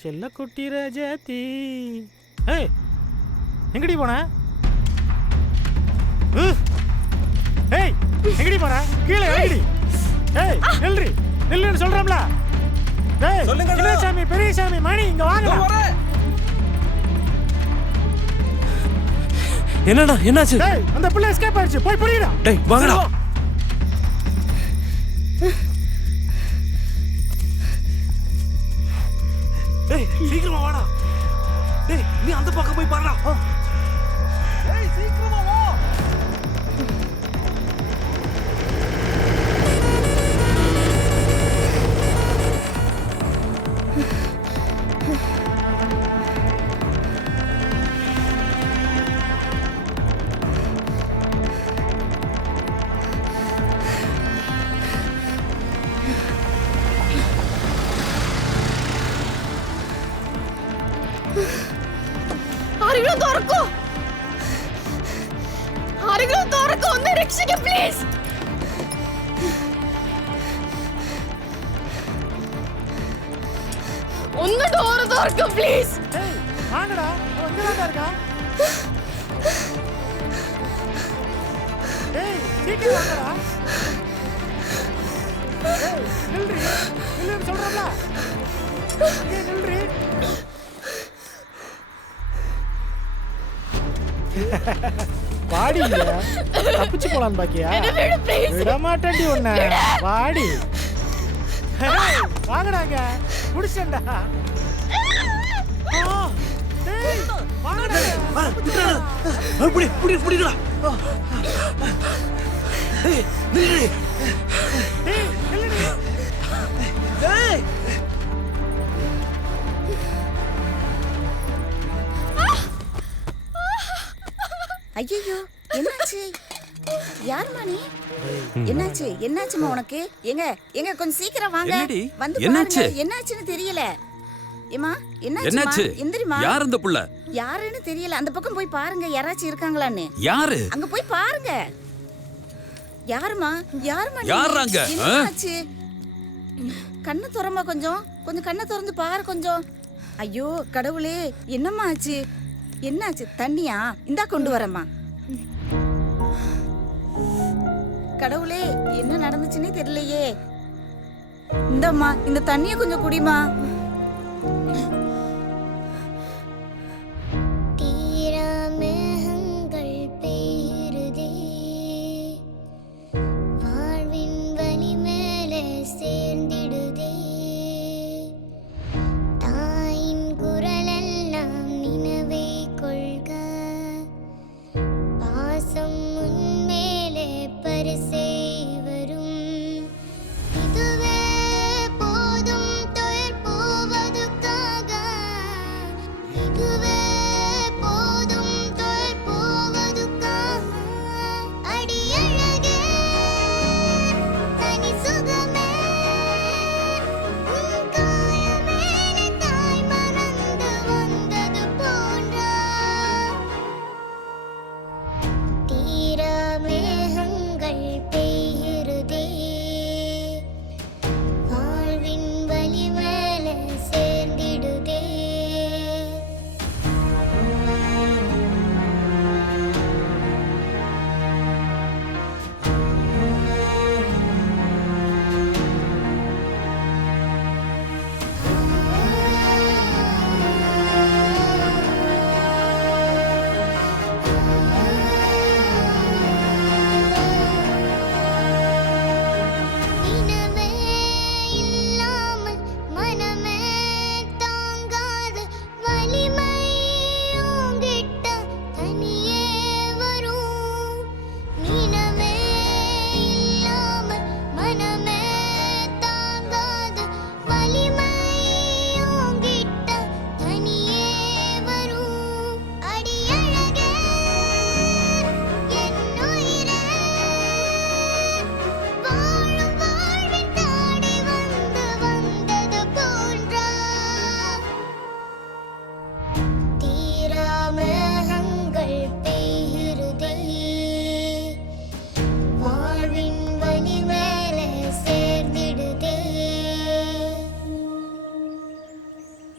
செல்ல குட்டி ராஜாத்தி. ஏய், எங்கடி போன? ஏய், எங்கடி போன? கீழே இறங்கடி. ஏய், நில்றி, நில்லுன்னு சொல்றோம்ல. ஏய், சின்ன சாமி, பெரிய சாமி, மணி இங்க வாங்க. என்னடா என்னாச்சு? ஏய், அந்த பிள்ளை எஸ்கேப் ஆயிடுச்சு, போய் புடிடா. டேய் வாங்கடா. டேய் சீக்கிரமா வாடா. டேய் நீ அந்த பக்கம் போய் பாருடா. ஏய், சீக்கிரமா வா. ആരെങ്കിലും തുറക്കൂ, ആരെങ്കിലും തുറക്കൂ, ഒന്ന് രക്ഷിക്കൂ പ്ലീസ്. ഒന്ന് ഡോറ് തുറക്കൂ പ്ലീസ്. ஏய், வாங்கடா, எங்கடா இருக்கா? ஏய், சீக்கிரம் வாங்கடா. ஏய், நில்றி, நில்லுன்னு சொல்றோம்ல. ஏய், நில்றி. வாடி, தப்பிச்சு போலான்னு பாக்கியா? விட மாட்டேன்டி உன்னை. வாடி. வாங்கடாங்க, முடிச்சேன்டா. ஐயோ, என்னாச்சு? யாருமா நீ? என்னாச்சு? என்னாச்சுமா உனக்கு? எங்க எங்க கொஞ்சம் சீக்கிரம் வாங்க. வந்து பாருங்க, என்னாச்சுன்னு தெரியல. ஏமா, என்னாச்சு? எந்திரிமா. யார் அந்த புள்ள? யாருன்னு தெரியல, அந்த பக்கம் போய் பாருங்க, யாராச்சும் இருக்காங்களான்னு. யாரு? அங்க போய் பாருங்க. யாருமா? யாருமா? யாராங்க? என்னாச்சு? கண்ணை திறமா, கொஞ்சம் கொஞ்சம் கண்ணை திறந்து பாரு கொஞ்சம். ஐயோ கடவுளே, என்னம்மா ஆச்சு? என்னாச்சு? தண்ணியா? இந்தா கொண்டு வரேம்மா. கடவுளே, என்ன நடந்துச்சுன்னே தெரியலையே. இந்தம்மா, இந்த தண்ணியை கொஞ்சம் குடிமா. தீராமேகங்கள் பெய்யுதே, வாழ்வின்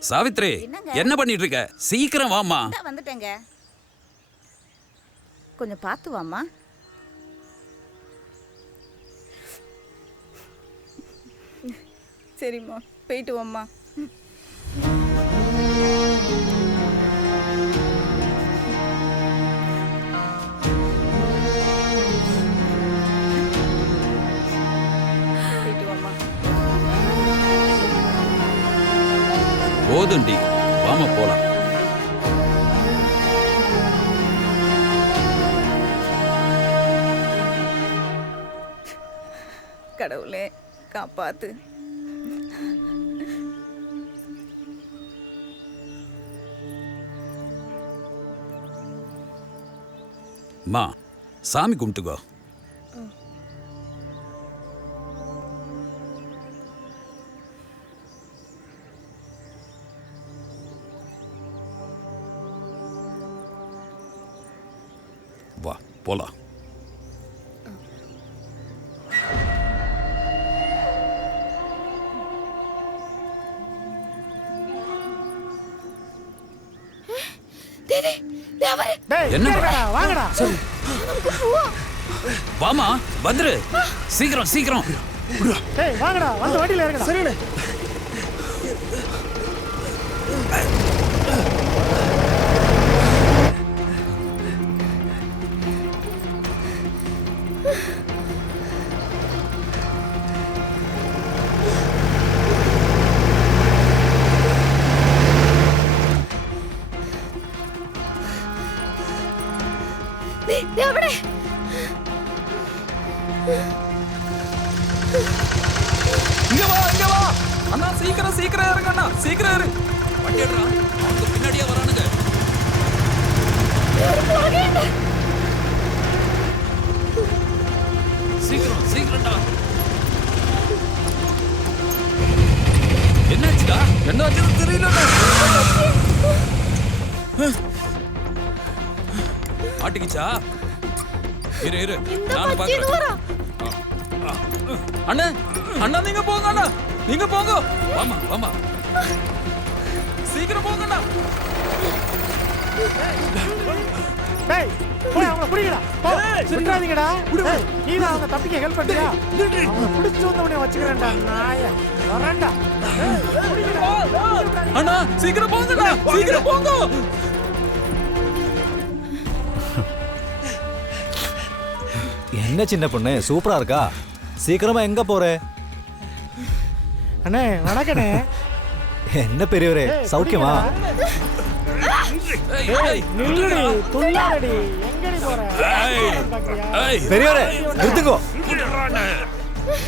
சாவித்ரி என்ன பண்ணிட்டு இருக்க? சீக்கிரம் வாமா. வந்துட்டேங்க. கொஞ்சம் பார்த்து வாமா. சரிம்மா, போயிட்டு வாம்மா. போதுண்டி, வாமா போலாம். கடவுளே காப்பாத்து. மா, சாமி கும்பிட்டுக்கோ. வா போலாம். என்னடா? வாங்கடா. வாமா, வந்துரு. சீக்கிரம் சீக்கிரம். டேய் வாங்கடா, வந்து வண்டியில இறங்கடா. சரிண்ணே. இங்க வா, இங்க வா. அண்ணா சீக்கிரம் சீக்கிரம் இறங்க அண்ணா. சீக்கிரம் இரு. வண்டி எடுறா. அவங்க பின்னாடியே வரானுங்க. சீக்கிரம் சீக்கிரம்டா. என்னாச்சுடா? என்னாச்சுன்னு தெரியலடா. மாட்டிக்கிச்சா? இரு இரு, நானும் பாக்குறேன். அண்ணா அண்ணா நீங்க போங்க அண்ணா, நீங்க போங்க. வாமா வாமா, சீக்கிரம் போங்க அண்ணா. டேய் போய் அவங்கள புடிங்கடா. விட்டுறாதீங்கடா. நீ தான் அவங்க தப்பிக்க ஹெல்ப் பண்ணியா? அவங்க புடிச்சு வந்த உடனே வச்சுக்கிறேன்டா நாய. வரேன்டா. அண்ணா சீக்கிரம் போங்க அண்ணா, சீக்கிரம் போங்க. என்ன சின்ன பொண்ணு சூப்பரா இருக்கா? சீக்கிரமா எங்க போற? அண்ணே வணக்கண்ணே. என்ன பெரியவரே, சௌக்கியமா? நில்லுடி, துள்ளாதடி. எங்கடி போற? பெரியவரே நிறுத்துங்கோ.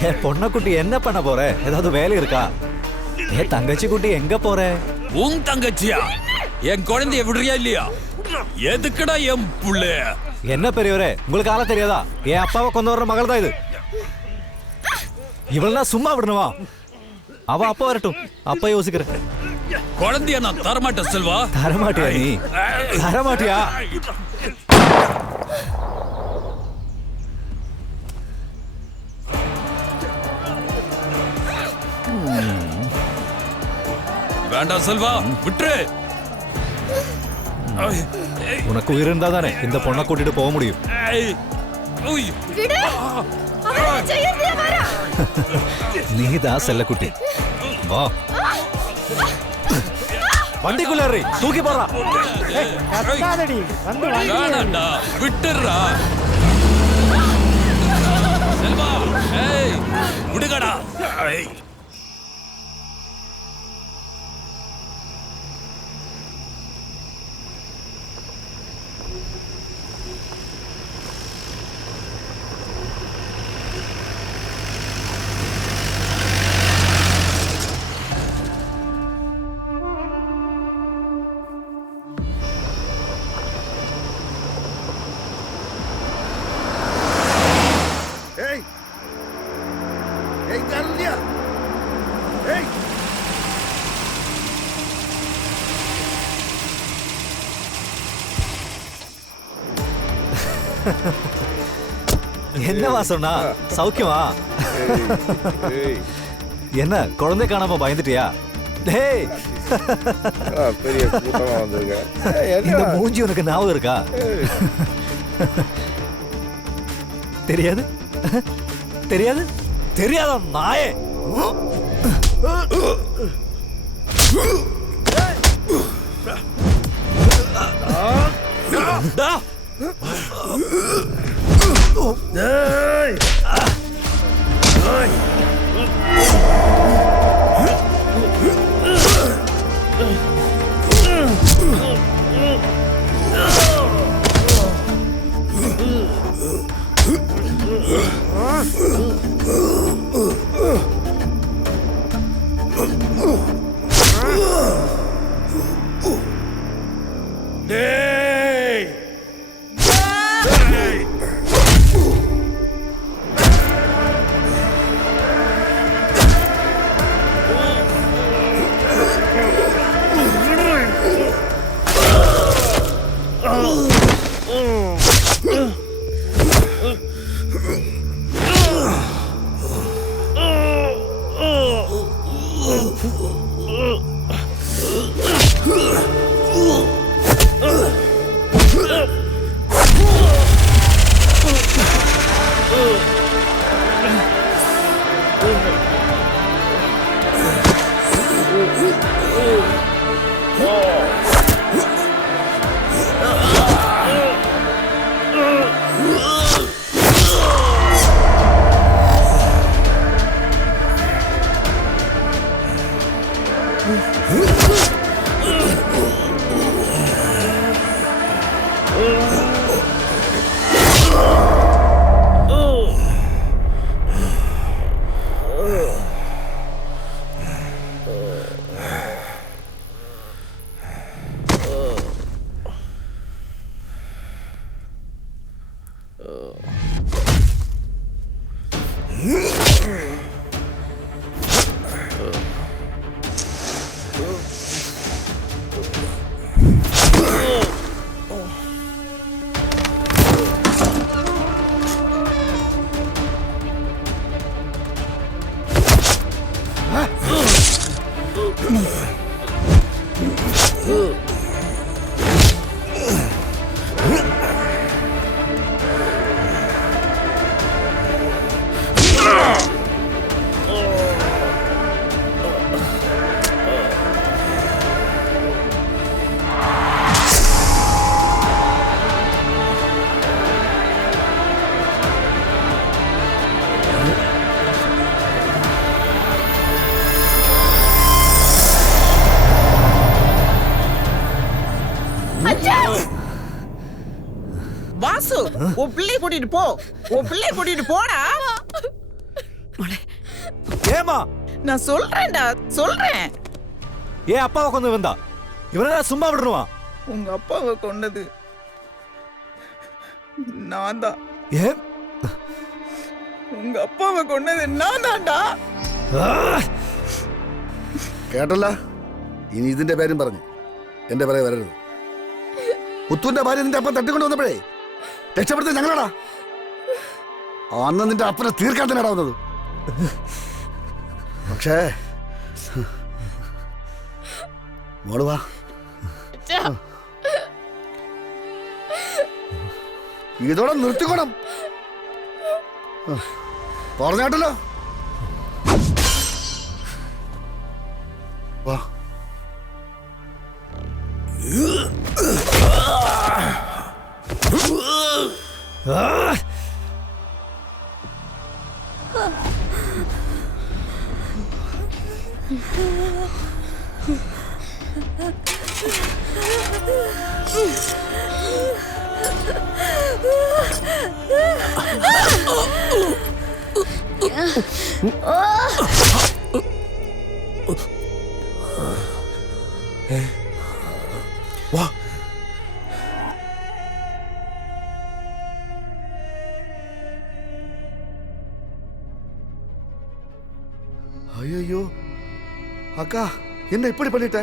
என் பொண்ண குட்டி என்ன பண்ண போற? ஏதாவது வேலை இருக்கா? என் தங்கச்சி குட்டி எங்க போற? உன் தங்கச்சியா? என் குழந்தைய விடுறியா இல்லையா? எதுக்குடா என் புள்ள? என்ன பெரியவரே, உங்களுக்கு ஆள தெரியாதா? என் அப்பாவை கொண்டு வர்ற மகள் தான் இது. இவளெல்லாம் சும்மா விடணுமா? அவ அப்பா வரட்டும், அப்பா யோசிக்கிறேன். குழந்தைய நான் தரமாட்டேன் செல்வா. தரமாட்டியா நீ? தரமாட்டியா? வேண்டாம் செல்வா, விட்டுரு. உனக்கு உயிர் இருந்தா தானே இந்த பொண்ணை கூட்டிட்டு போக முடியும். நீதான் செல்லக்குட்டி. வா வண்டிக்குள்ள தூக்கி போறா. விட்டுறா செல்வா. விடுகடா. என்னவா சொன்னா? சௌக்கியமா? என்ன குழந்தை காணாம பயந்துட்டியா? டேய் பெரிய கூட்டமா வந்திருக்க. இந்த மூஞ்சி உனக்கு ஞாபகம் இருக்கா? தெரியாது தெரியாது தெரியாத நாயே. வாசு, உன் பிள்ளைய கூட்டிட்டு போ. உன் பிள்ளைய கூட்டிட்டு போடா. ஏமா? நான் சொல்றேன்டா, சொல்றேன். ஏன் அப்பாவை கொண்டு வந்தா? இவனை சும்மா விடுறவா? உங்க அப்பாவை கொண்டது நான் தான். ஏன்? உங்க அப்பாவை கொண்டது நான் தான்டா. കേട്ടല്ല, ഇനി ഇതിന്റെ പേരും പറഞ്ഞു എന്റെ പറയാ വരരുത്. പുത്തുവിന്റെ ഭാര്യ നിന്റെ അപ്പം തട്ടിക്കൊണ്ട് വന്നപ്പോഴേ രക്ഷപ്പെടുത്ത ഞങ്ങളാടാ. അന്ന് നിന്റെ അപ്പനെ തീർക്കാൻ തന്നെ വന്നത്. പക്ഷേ മോള് വാ. ഇതോടെ നിർത്തിക്കോണം പറഞ്ഞാട്ടല്ലോ. വാ. വാ. ஐயோ அக்கா, என்ன இப்படி பண்ணிட்ட?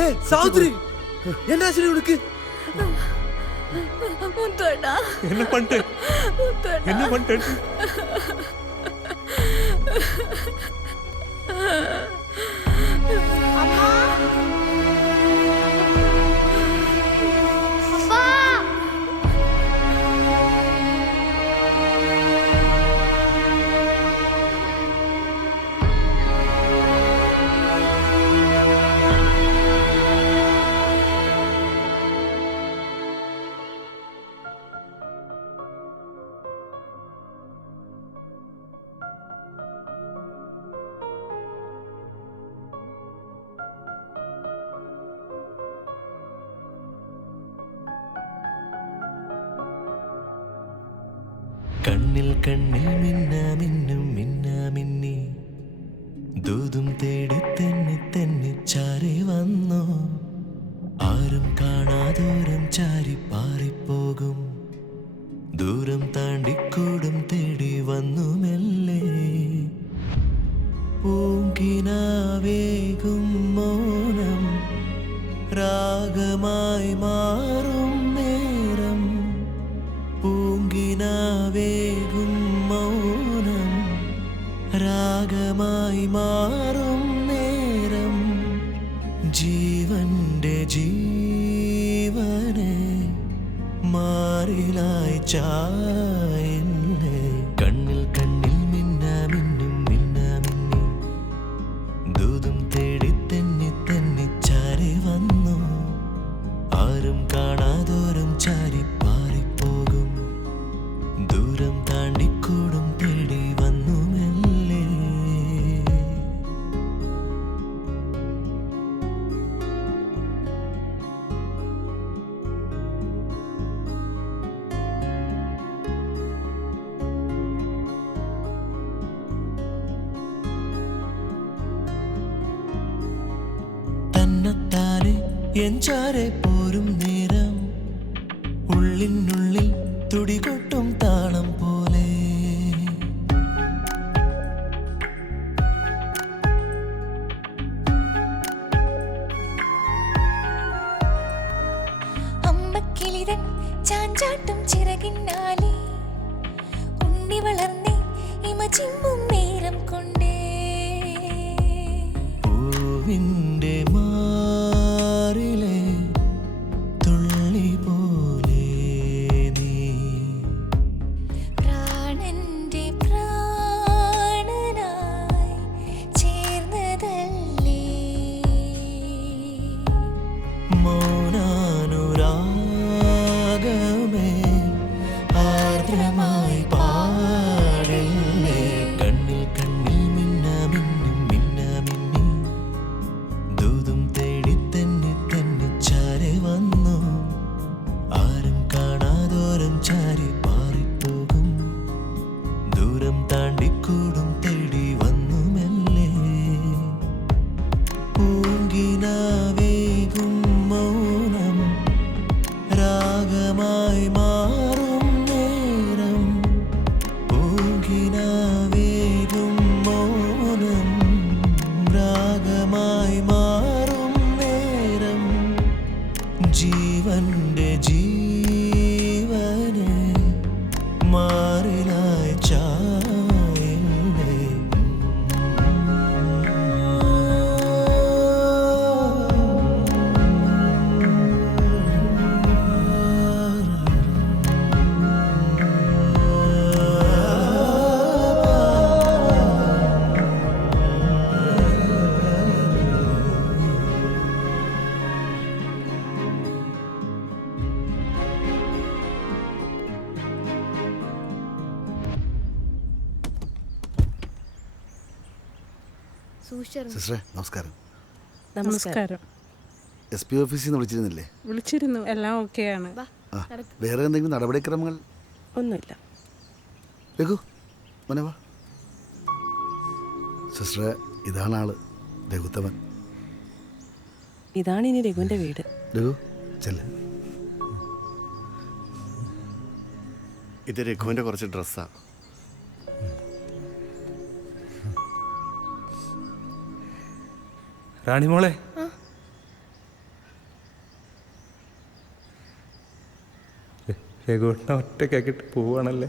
ஏய் சாவித்ரி, என்னாச்சு உனக்கு? முத்தண்ணா, என்ன பண்ணிட்ட? என்ன பண்ணிட்ட? കണ്ണിൽ കണ്ണിൽ മിന്നാമിന്നും മിന്നാമിന്നി ദൂതും തേടി തെന്നി തെന്നി ചാരി വന്നു ആരും കാണാദൂരം ചാരി പാറിപ്പോകും ദൂരം താണ്ടിക്കൂടും തേടി വന്നു മെല്ലെ പൂങ്കിനാവേകും മൗനം രാഗമായി മാറും നേരം പൂങ്കിനാവേകും മൗനം രാഗമായി മാറും നേരം ജീവന്റെ ജീവനെ മാറിലായി ചായല്ലേ കണ്ണിൽ കണ്ണിൽ മിന്നാമിന്നും മിന്നാമിന്നി ദൂതും തേടി തെന്നി തെന്നി ചാരി വന്നു ആരും കാണാതോറും ചാരി പാറിപ്പോകും ദൂരം താണ്ടിക്കൂടും തേടി വന്നു മെല്ലെ തന്നത്താനെ എൻചാരെ പോരും നേരം ഉള്ളിനുള്ളിൽ തുടികൊട്ടും താളം പോലെ അമ്മക്കിളിതൻ ചാഞ്ചാട്ടും ചിറകിന്നാലെ ഉണ്ണി വളർന്നേ ഇമ ചിമ്മും നേരം കൊണ്ടേ പൂവിൻ്റെ മാറിലെ തുള്ളി പോലെ നീ പ്രാണന്റെ പ്രാണനായി ചേർന്നതല്ലേ മൗനാനുരാഗമേ ആർദ്രമായി പാടില്ലേ കണ്ണിൽ കണ്ണിൽ മിന്നാമിന്നും മിന്നാമിന്നി ദൂതും തേടി തെന്നി തെന്നി ചാരി വന്നു ആരും കാണാതോരം ചാരി പാറിപ്പോകും ദൂരം താണ്ടിക്കൂടും തേടി വന്നു മെല്ലെ പൂങ്കിനാവേകും മൗനം രാഗമായി മാറും നേരം പൂങ്കിനാവേകും മൗനം രാഗമായി മാറും നേരം ജീവന്റെ ജീവനെ മാറിലായി ചായല്ലേ സിസ്റ്ററെ നമസ്കാരം. നമസ്കാരം. SP ഓഫീസിൽ നിന്ന് വിളിച്ചിരുന്നില്ലേ? വിളിച്ചിരുന്നു, എല്ലാം ഓക്കെയാണ്. ആ, വേറെ എന്തെങ്കിലും നടപടിക്രമങ്ങൾ? ഒന്നുമില്ല. രഘു മോനെ വാ. സിസ്റ്ററെ ഇതാണ് ആള്, രഘുത്തമൻ. ഇതാണ് ഇനി രഘുവിന്റെ വീട്. രഘു ചെല്ല്. ഇത് രഘുവിന്റെ കുറച്ച് ഡ്രസ്സാ. റാണിമോളെ, രഘുവിനെ ഒറ്റയ്ക്കാക്കിട്ട് പോവാണല്ലേ?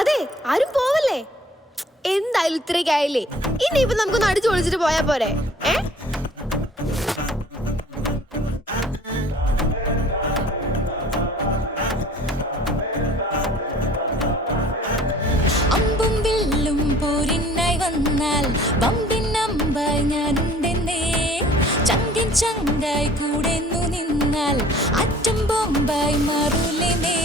അതെ, ആരും പോവല്ലേ? എന്തായാലും ഇത്രയ്ക്കായില്ലേ, ഇനിയിപ്പൊ നമുക്കൊന്ന് അടിച്ചു പൊളിച്ചിട്ട് പോയാ പോരെ? അമ്പും വില്ലും പോരിനായി വന്നാൽ വമ്പിൻ നമ്പായി ഞാനുണ്ടെന്നേ. ചങ്കിൻ ചങ്കായി കൂടെ നിന്നാൽ അറ്റം ബോംബായി മാറൂലേനേ.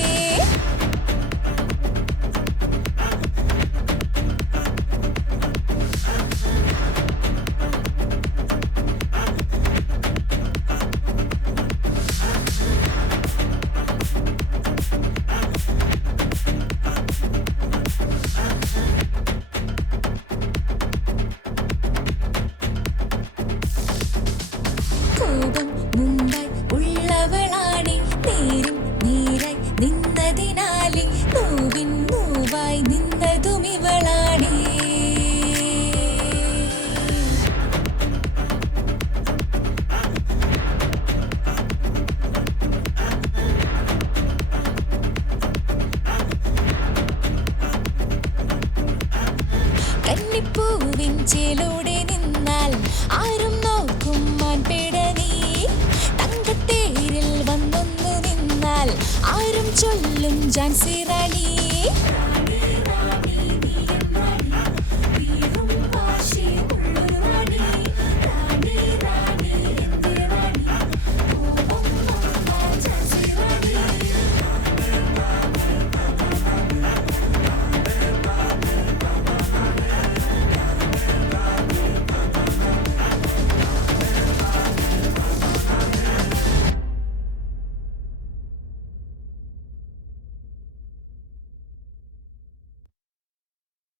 കോപം മുമ്പായി ഉള്ളവളാണി, നേരും നീരായി നിന്നതിനാലി നോവിൻ നോവായി നിന്നതും ഇവളാണി. കന്നിപ്പൂവിൻ ചേലോടെ നിന്നാൽ ആരും നോക്കും മാൻപേട നീ. തങ്കത്തേരിൽ വന്നൊന്നു നിന്നാൽ ആരും ചൊല്ലും ജാൻസി റാണി.